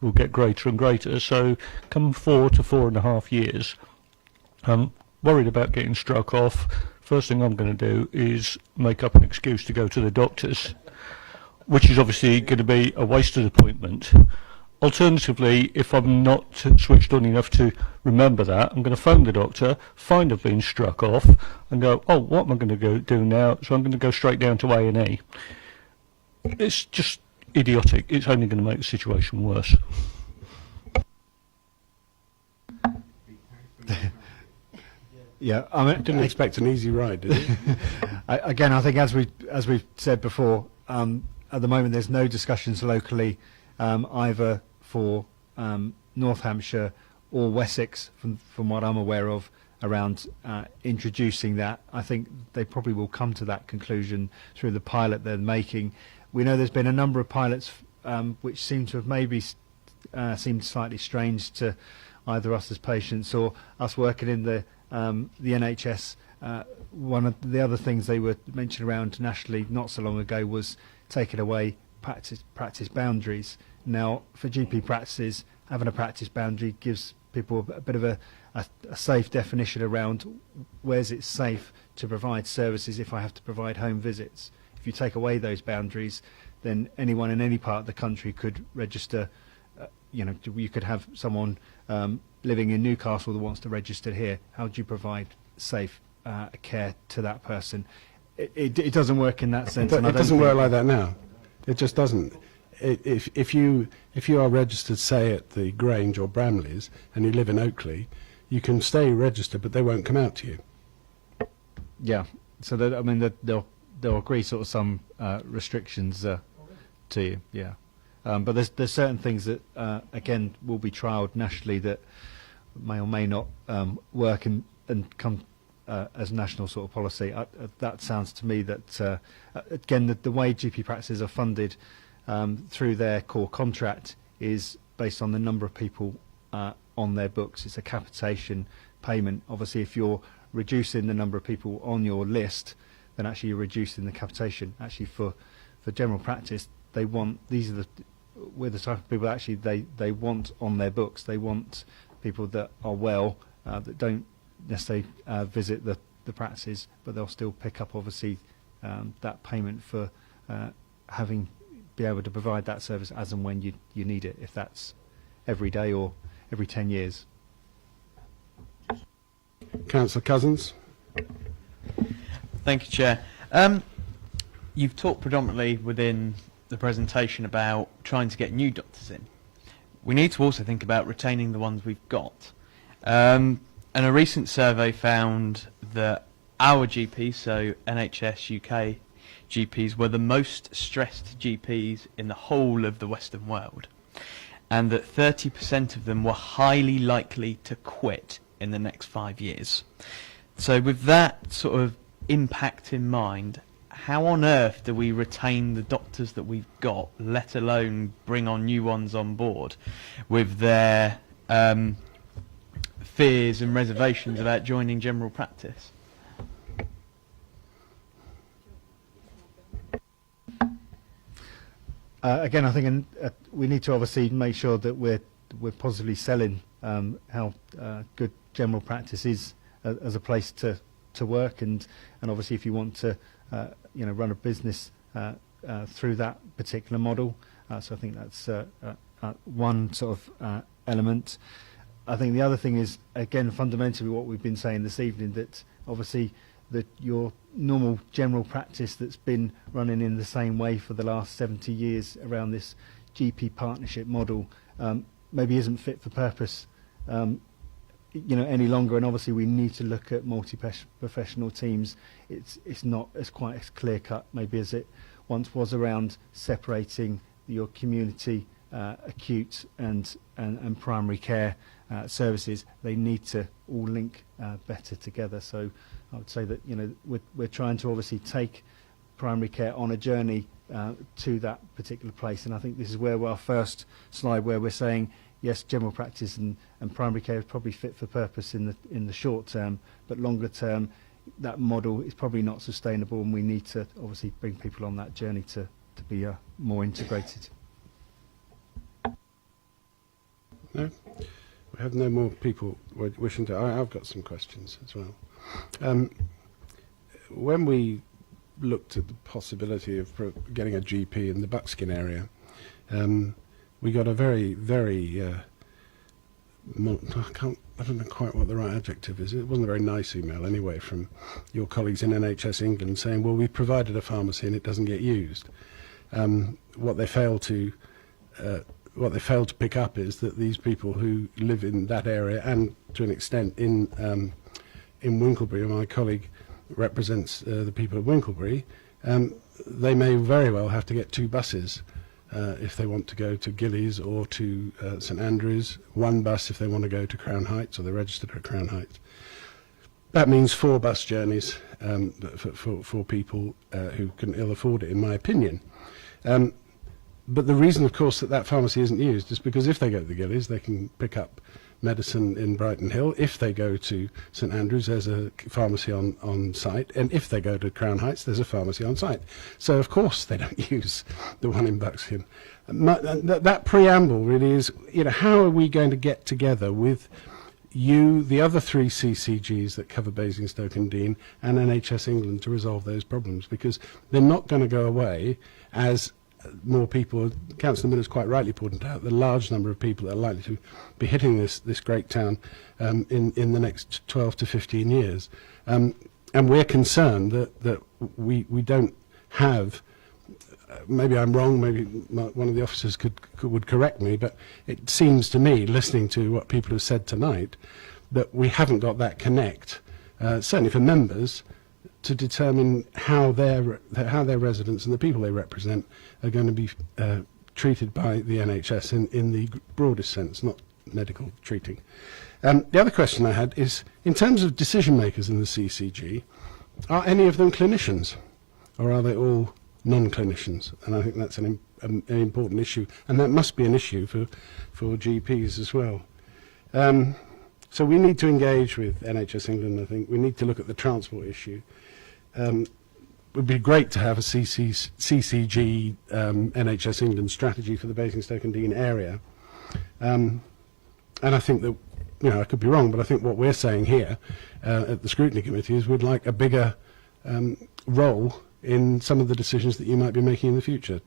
will get greater and greater. So come 4 to 4.5 years, I'm worried about getting struck off. First thing I'm going to do is make up an excuse to go to the doctors, which is obviously going to be a wasted appointment. Alternatively, if I'm not switched on enough to remember that, I'm going to phone the doctor, find I've been struck off, and go, oh, what am I going to go do now? So I'm going to go straight down to A&E. It's just idiotic. It's only going to make the situation worse. Yeah, I mean, didn't expect an easy ride, did you? Again, I think as we've said before, at the moment there's no discussions locally either for North Hampshire or Wessex, from what I'm aware of, around introducing that. I think they probably will come to that conclusion through the pilot they're making. We know there's been a number of pilots which seem to have maybe seemed slightly strange to either us as patients or us working in the NHS. One of the other things they were mentioned around nationally not so long ago was taking away practice boundaries. Now, for GP practices, having a practice boundary gives people a bit of a safe definition around where's it safe to provide services if I have to provide home visits. If you take away those boundaries, then anyone in any part of the country could register. You could have someone living in Newcastle that wants to register here. How do you provide safe care to that person? It doesn't work in that sense. It doesn't work like that now. It just doesn't. If you are registered, say at the Grange or Bramley's, and you live in Oakley, you can stay registered, but they won't come out to you. Yeah. So they'll agree sort of some restrictions to you. Yeah. But there's certain things that again will be trialled nationally that may or may not work and come as national sort of policy. That sounds to me that again the way GP practices are funded through their core contract is based on the number of people on their books. It's a capitation payment. Obviously, if you're reducing the number of people on your list, then actually you're reducing the capitation. Actually, for general practice, we're the type of people that actually they want on their books. They want people that are well, that don't necessarily visit the practices, but they'll still pick up obviously that payment for having be able to provide that service as and when you need it, if that's every day or every 10 years. Councillor Cousins. Thank you, Chair. You've talked predominantly within the presentation about trying to get new doctors in. We need to also think about retaining the ones we've got. And a recent survey found that our GPs, so NHS UK GPs, were the most stressed GPs in the whole of the Western world, and that 30% of them were highly likely to quit in the next 5 years. So with that sort of impact in mind, how on earth do we retain the doctors that we've got, let alone bring on new ones on board with their fears and reservations about joining general practice? Again, I think we need to obviously make sure that we're positively selling how good general practice is as a place to work, and obviously if you want to run a business through that particular model. So I think that's one sort of element. I think the other thing is, again, fundamentally what we've been saying this evening, that obviously that your normal general practice that's been running in the same way for the last 70 years around this GP partnership model maybe isn't fit for purpose any longer, and obviously we need to look at multi-professional teams. It's not as quite as clear cut maybe as it once was around separating your community acute and primary care services. They need to all link better together. So I would say that we're trying to obviously take primary care on a journey to that particular place, and I think this is where our first slide, where we're saying yes, general practice and primary care is probably fit for purpose in the short term, but longer term that model is probably not sustainable, and we need to obviously bring people on that journey to be more integrated. No? We have no more people wishing to. I've got some questions as well. When we looked at the possibility of getting a GP in the Buckskin area, we got a very, very, I don't know quite what the right adjective is. It wasn't a very nice email anyway from your colleagues in NHS England saying, well, we've provided a pharmacy and it doesn't get used. What they failed to pick up is that these people who live in that area, and to an extent in Winklebury, my colleague represents the people of Winklebury, they may very well have to get 2 buses if they want to go to Gillies or to St Andrews, 1 bus if they want to go to Crown Heights or they're registered at Crown Heights. That means 4 bus journeys for people who can ill afford it, in my opinion. But the reason, of course, that pharmacy isn't used is because if they go to the Gillies, they can pick up medicine in Brighton Hill. If they go to St Andrews, there's a pharmacy on site, and if they go to Crown Heights, there's a pharmacy on site. So of course they don't use the one in Buckskin. That preamble really is, how are we going to get together with you, the other 3 CCGs that cover Basingstoke and Deane, and NHS England to resolve those problems, because they're not going to go away as more people. Councillor Miller's quite rightly pointed out the large number of people that are likely to be hitting this great town in the next 12 to 15 years. And we're concerned that we don't have, maybe I'm wrong, maybe one of the officers would correct me, but it seems to me, listening to what people have said tonight, that we haven't got that connect, certainly for members, to determine how their residents and the people they represent are going to be treated by the NHS in the broadest sense, not medical treating. The other question I had is, in terms of decision makers in the CCG, are any of them clinicians, or are they all non-clinicians? And I think that's an important issue, and that must be an issue for GPs as well. So we need to engage with NHS England. I think we need to look at the transport issue. It would be great to have a CCG NHS England strategy for the Basingstoke and Deane area. And I think that, I could be wrong, but I think what we're saying here at the Scrutiny Committee is we'd like a bigger role in some of the decisions that you might be making in the future.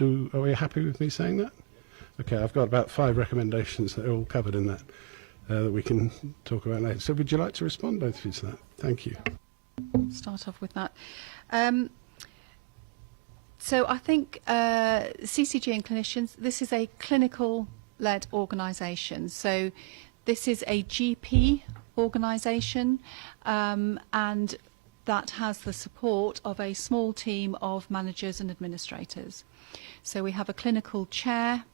Are we happy with me saying that? Okay, I've got about 5 recommendations that are all covered in that that we can talk about later. So would you like to respond, both of you, to that? Thank you. Start off with that. So I think CCG and clinicians, this is a clinical-led organisation. So this is a GP organisation, and that has the support of a small team of managers and administrators. So we have a clinical chair,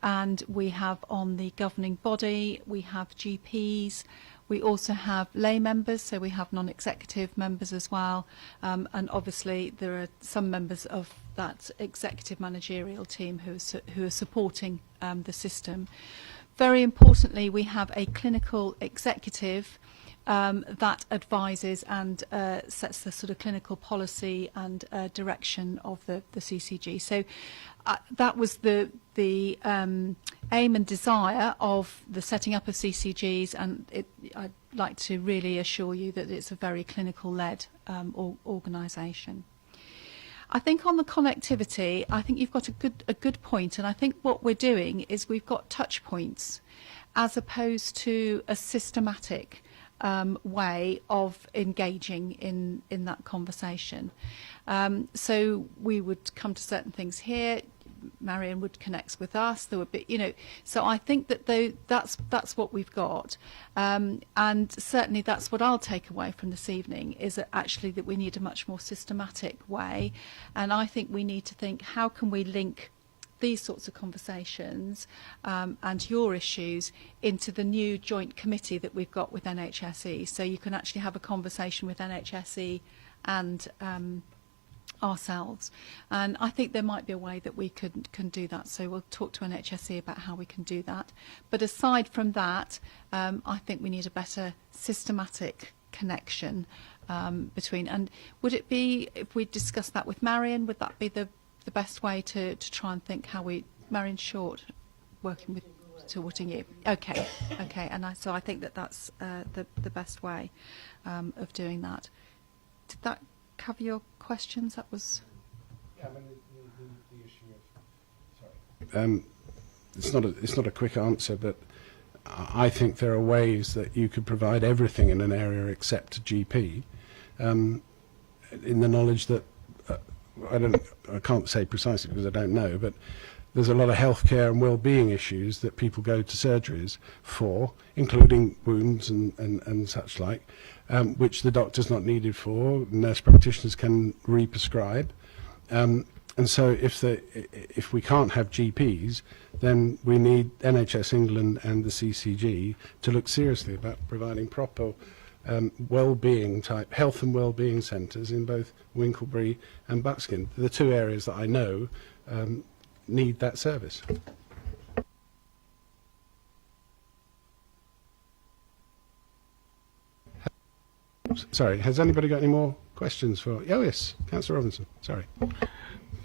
and we have on the governing body, we have GPs. We also have lay members, so we have non-executive members as well, and obviously there are some members of that executive managerial team who are supporting the system. Very importantly, we have a clinical executive that advises and sets the sort of clinical policy and direction of the CCG. So that was the aim and desire of the setting up of CCGs, and I'd like to really assure you that it's a very clinical-led organisation. I think on the connectivity, I think you've got a good point, and I think what we're doing is we've got touch points as opposed to a systematic way of engaging in that conversation. So we would come to certain things here. Marion would connect with us. There would be, so I think that that's what we've got, and certainly that's what I'll take away from this evening, is that actually that we need a much more systematic way, and I think we need to think, how can we link these sorts of conversations and your issues into the new joint committee that we've got with NHSE, so you can actually have a conversation with NHSE and ourselves, and I think there might be a way that we can do that, so we'll talk to NHSE about how we can do that. But aside from that, I think we need a better systematic connection between, and would it be, if we discuss that with Marion, would that be the best way to try and think how we, Marion Short, working with supporting you? Okay, and so I think that's the best way of doing that. Did that cover your questions? That was. Yeah, I mean, the issue of. It's not a quick answer, but I think there are ways that you could provide everything in an area except a GP, in the knowledge that I can't say precisely because I don't know, but there's a lot of healthcare and well-being issues that people go to surgeries for, including wounds and such like, which the doctor's not needed for. Nurse practitioners can re-prescribe. And so if we can't have GPs, then we need NHS England and the CCG to look seriously about providing proper well-being type, health and well-being centres in both Winklebury and Buckskin. The two areas that I know need that service. Sorry, has anybody got any more questions for? Oh yes, Councillor Robinson. Sorry.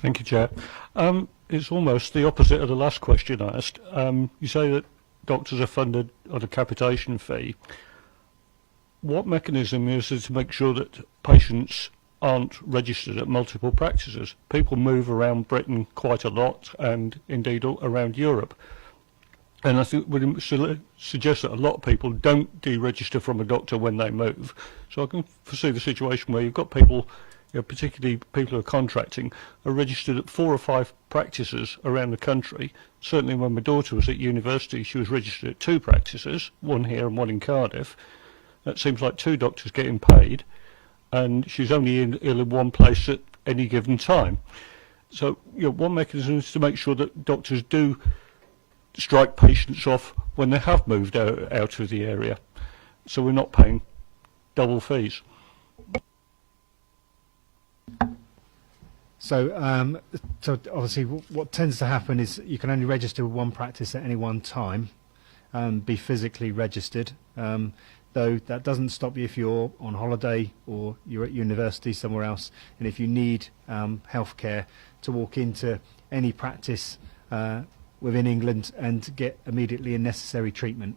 Thank you, Chair. It's almost the opposite of the last question I asked. You say that doctors are funded on a capitation fee. What mechanism is there to make sure that patients aren't registered at multiple practices? People move around Britain quite a lot, and indeed around Europe. And I think would suggest that a lot of people don't deregister from a doctor when they move. So I can foresee the situation where you've got people, particularly people who are contracting, are registered at 4 or 5 practices around the country. Certainly when my daughter was at university, she was registered at 2 practices, one here and one in Cardiff. That seems like 2 doctors getting paid, and she's only ill in one place at any given time. So, one mechanism is to make sure that doctors do strike patients off when they have moved out of the area, so we're not paying double fees. So, so obviously, what tends to happen is you can only register with one practice at any one time, and be physically registered. Though that doesn't stop you if you're on holiday or you're at university somewhere else, and if you need healthcare, to walk into any practice within England and get immediately a necessary treatment.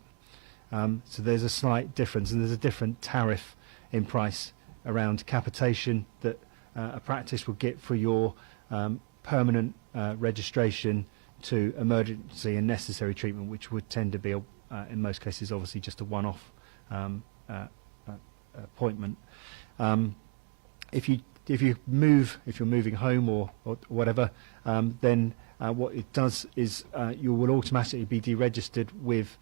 So there's a slight difference, and there's a different tariff in price around capitation that a practice will get for your permanent registration to emergency and necessary treatment, which would tend to be, in most cases, obviously just a one-off appointment. If you're moving home or whatever, then what it does is you will automatically be deregistered with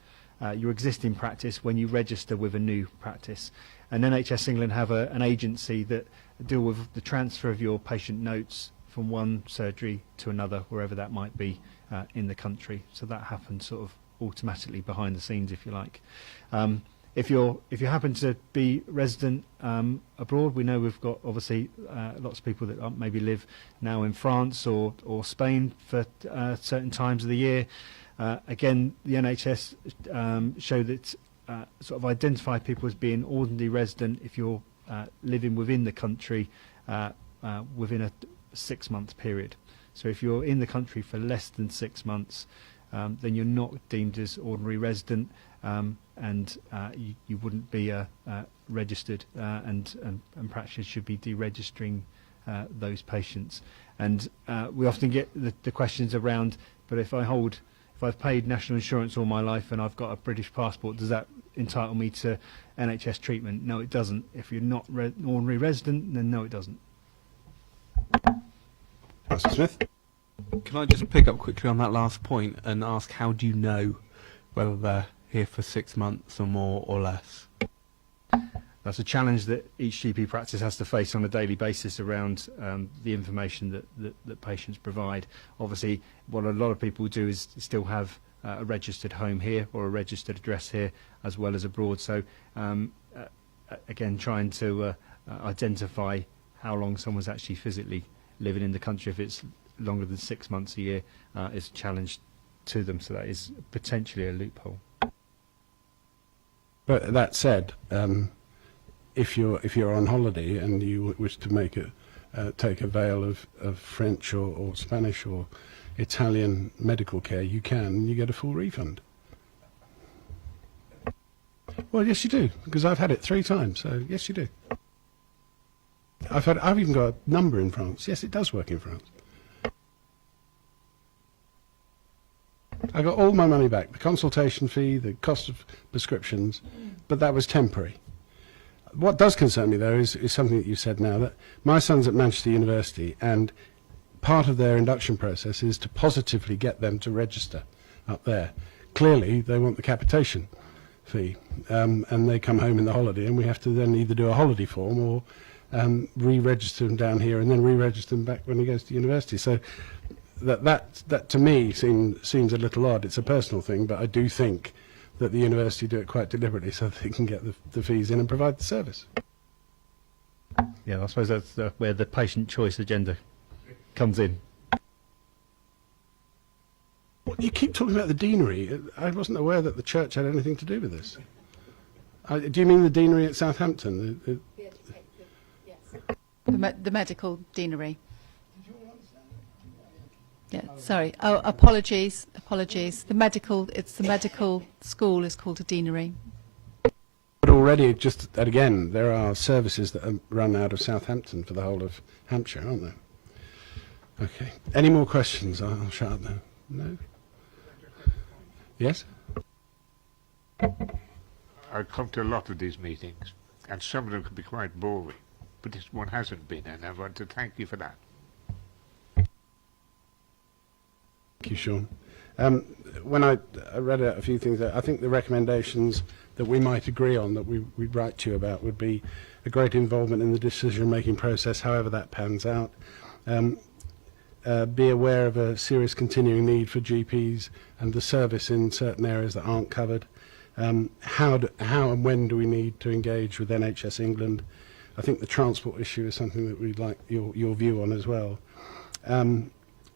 your existing practice when you register with a new practice. And NHS England have an agency that deal with the transfer of your patient notes from one surgery to another, wherever that might be in the country. So that happens sort of automatically behind the scenes, if you like. If you happen to be resident abroad, we know we've got obviously lots of people that maybe live now in France or Spain for certain times of the year. Again, the NHS show that sort of identify people as being ordinary resident if you're living within the country within a 6-month period. So if you're in the country for less than 6 months, then you're not deemed as ordinary resident, and you wouldn't be registered, and practice should be deregistering those patients. And we often get the questions around, but if I've paid national insurance all my life and I've got a British passport, does that entitle me to NHS treatment? No, it doesn't. If you're not an ordinary resident, then no, it doesn't. Councillor Smith? Can I just pick up quickly on that last point and ask, how do you know whether they're here for 6 months or more or less? That's a challenge that each GP practice has to face on a daily basis around the information that patients provide. Obviously, what a lot of people do is still have a registered home here or a registered address here as well as abroad. So, again, trying to identify how long someone's actually physically living in the country, if it's longer than 6 months a year, is a challenge to them. So that is potentially a loophole. But that said, if you're on holiday and you wish to take avail of French or Spanish or Italian medical care, you can, and you get a full refund. Well, yes, you do, because I've had it 3 times. So yes, you do. I've even got a number in France. Yes, it does work in France. I got all my money back, the consultation fee, the cost of prescriptions, but that was temporary. What does concern me, though, is something that you said now, that my son's at Manchester University, and part of their induction process is to positively get them to register up there. Clearly, they want the capitation fee, and they come home in the holiday, and we have to then either do a holiday form or re-register them down here and then re-register them back when he goes to university. So that to me seems a little odd. It's a personal thing, but I do think that the university do it quite deliberately so they can get the fees in and provide the service. Yeah, I suppose that's where the patient choice agenda comes in. Well, you keep talking about the deanery. I wasn't aware that the church had anything to do with this. Do you mean the deanery at Southampton? The medical deanery. Yeah, sorry. Oh, apologies. It's the medical school is called a deanery. But already, again, there are services that are run out of Southampton for the whole of Hampshire, aren't there? Okay. Any more questions? I'll shut up now. No? Yes? I've come to a lot of these meetings, and some of them can be quite boring, but this one hasn't been, and I want to thank you for that. Thank you, Sean. When I read out a few things, I think the recommendations that we might agree on, that we'd write to you about, would be a great involvement in the decision-making process, however that pans out. Be aware of a serious continuing need for GPs and the service in certain areas that aren't covered. How and when do we need to engage with NHS England? I think the transport issue is something that we'd like your view on as well.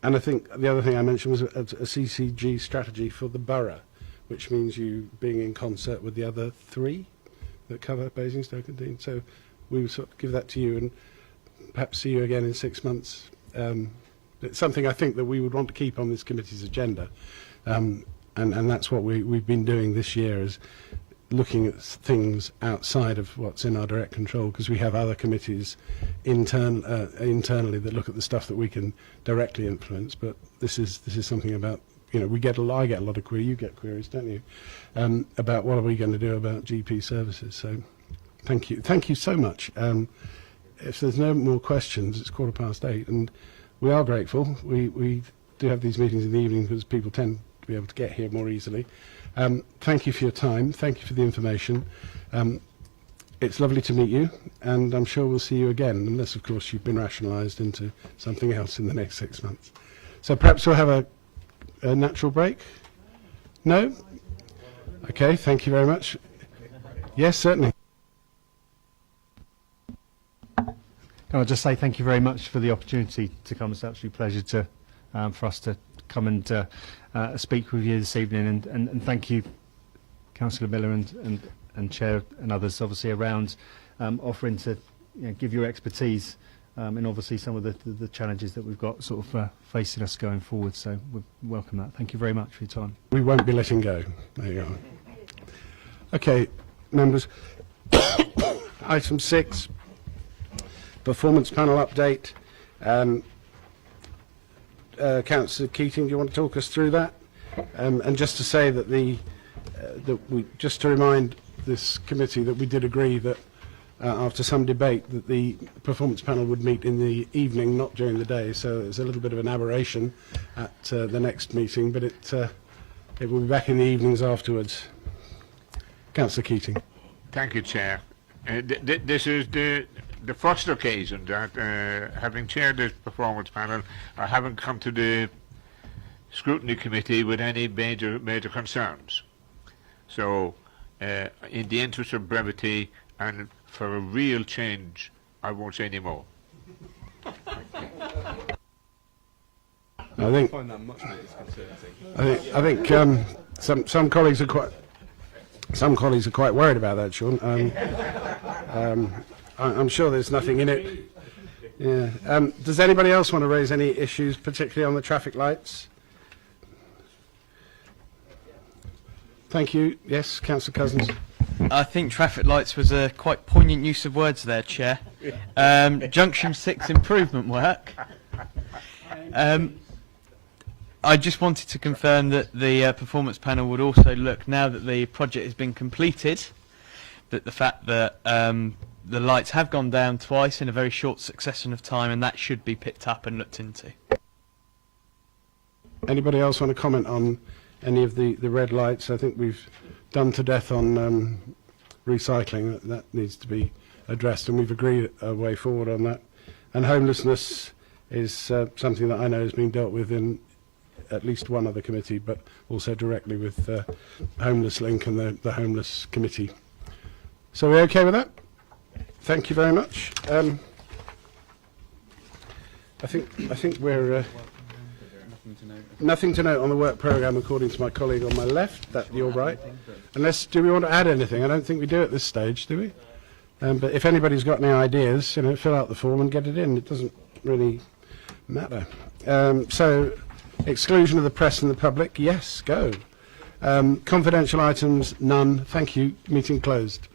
And I think the other thing I mentioned was a CCG strategy for the borough, which means you being in concert with the other 3 that cover Basingstoke and Dean. So we would sort of give that to you and perhaps see you again in 6 months. It's something I think that we would want to keep on this committee's agenda. And that's what we've been doing this year, is looking at things outside of what's in our direct control, because we have other committees internally that look at the stuff that we can directly influence. But this is something about, you know, I get a lot of queries, you get queries, don't you, about what are we going to do about GP services. So thank you so much. If there's no more questions, it's 8:15, and we are grateful. We do have these meetings in the evening because people tend to be able to get here more easily. Thank you for your time. Thank you for the information. It's lovely to meet you, and I'm sure we'll see you again, unless, of course, you've been rationalised into something else in the next 6 months. So perhaps we'll have a natural break? No? Okay, thank you very much. Yes, certainly. I'll just say thank you very much for the opportunity to come. It's an absolute pleasure to, for us to come and speak with you this evening, and thank you, Councillor Miller and Chair and others, obviously, around offering to give your expertise in obviously some of the challenges that we've got sort of facing us going forward. So we welcome that. Thank you very much for your time. We won't be letting go. There you are. Okay, members. Item 6. Performance panel update. Councillor Keating, do you want to talk us through that? And just to say that just to remind this committee that we did agree that after some debate that the performance panel would meet in the evening, not during the day. So it's a little bit of an aberration at the next meeting, but it will be back in the evenings afterwards. Councillor Keating. Thank you, Chair. This is the first occasion that, having chaired this performance panel, I haven't come to the scrutiny committee with any major concerns. So, in the interest of brevity and for a real change, I won't say any more. I find that much more disconcerting. I think some colleagues are quite worried about that, Sean. I'm sure there's nothing in it. Yeah. Does anybody else want to raise any issues, particularly on the traffic lights? Thank you. Yes, Councillor Cousins. I think traffic lights was a quite poignant use of words there, Chair. Junction 6 improvement work. I just wanted to confirm that the performance panel would also look, now that the project has been completed, that the fact that the lights have gone down twice in a very short succession of time, and that should be picked up and looked into. Anybody else want to comment on any of the red lights? I think we've done to death on recycling. That needs to be addressed, and we've agreed a way forward on that. And homelessness is something that I know is being dealt with in at least one other committee, but also directly with Homeless Link and the Homeless Committee. So we're okay with that? Thank you very much. I think we're nothing to note on the work programme, according to my colleague on my left. That you're right. Unless, do we want to add anything? I don't think we do at this stage, do we? But if anybody's got any ideas, fill out the form and get it in. It doesn't really matter. So, exclusion of the press and the public, yes, go. Confidential items, none. Thank you. Meeting closed.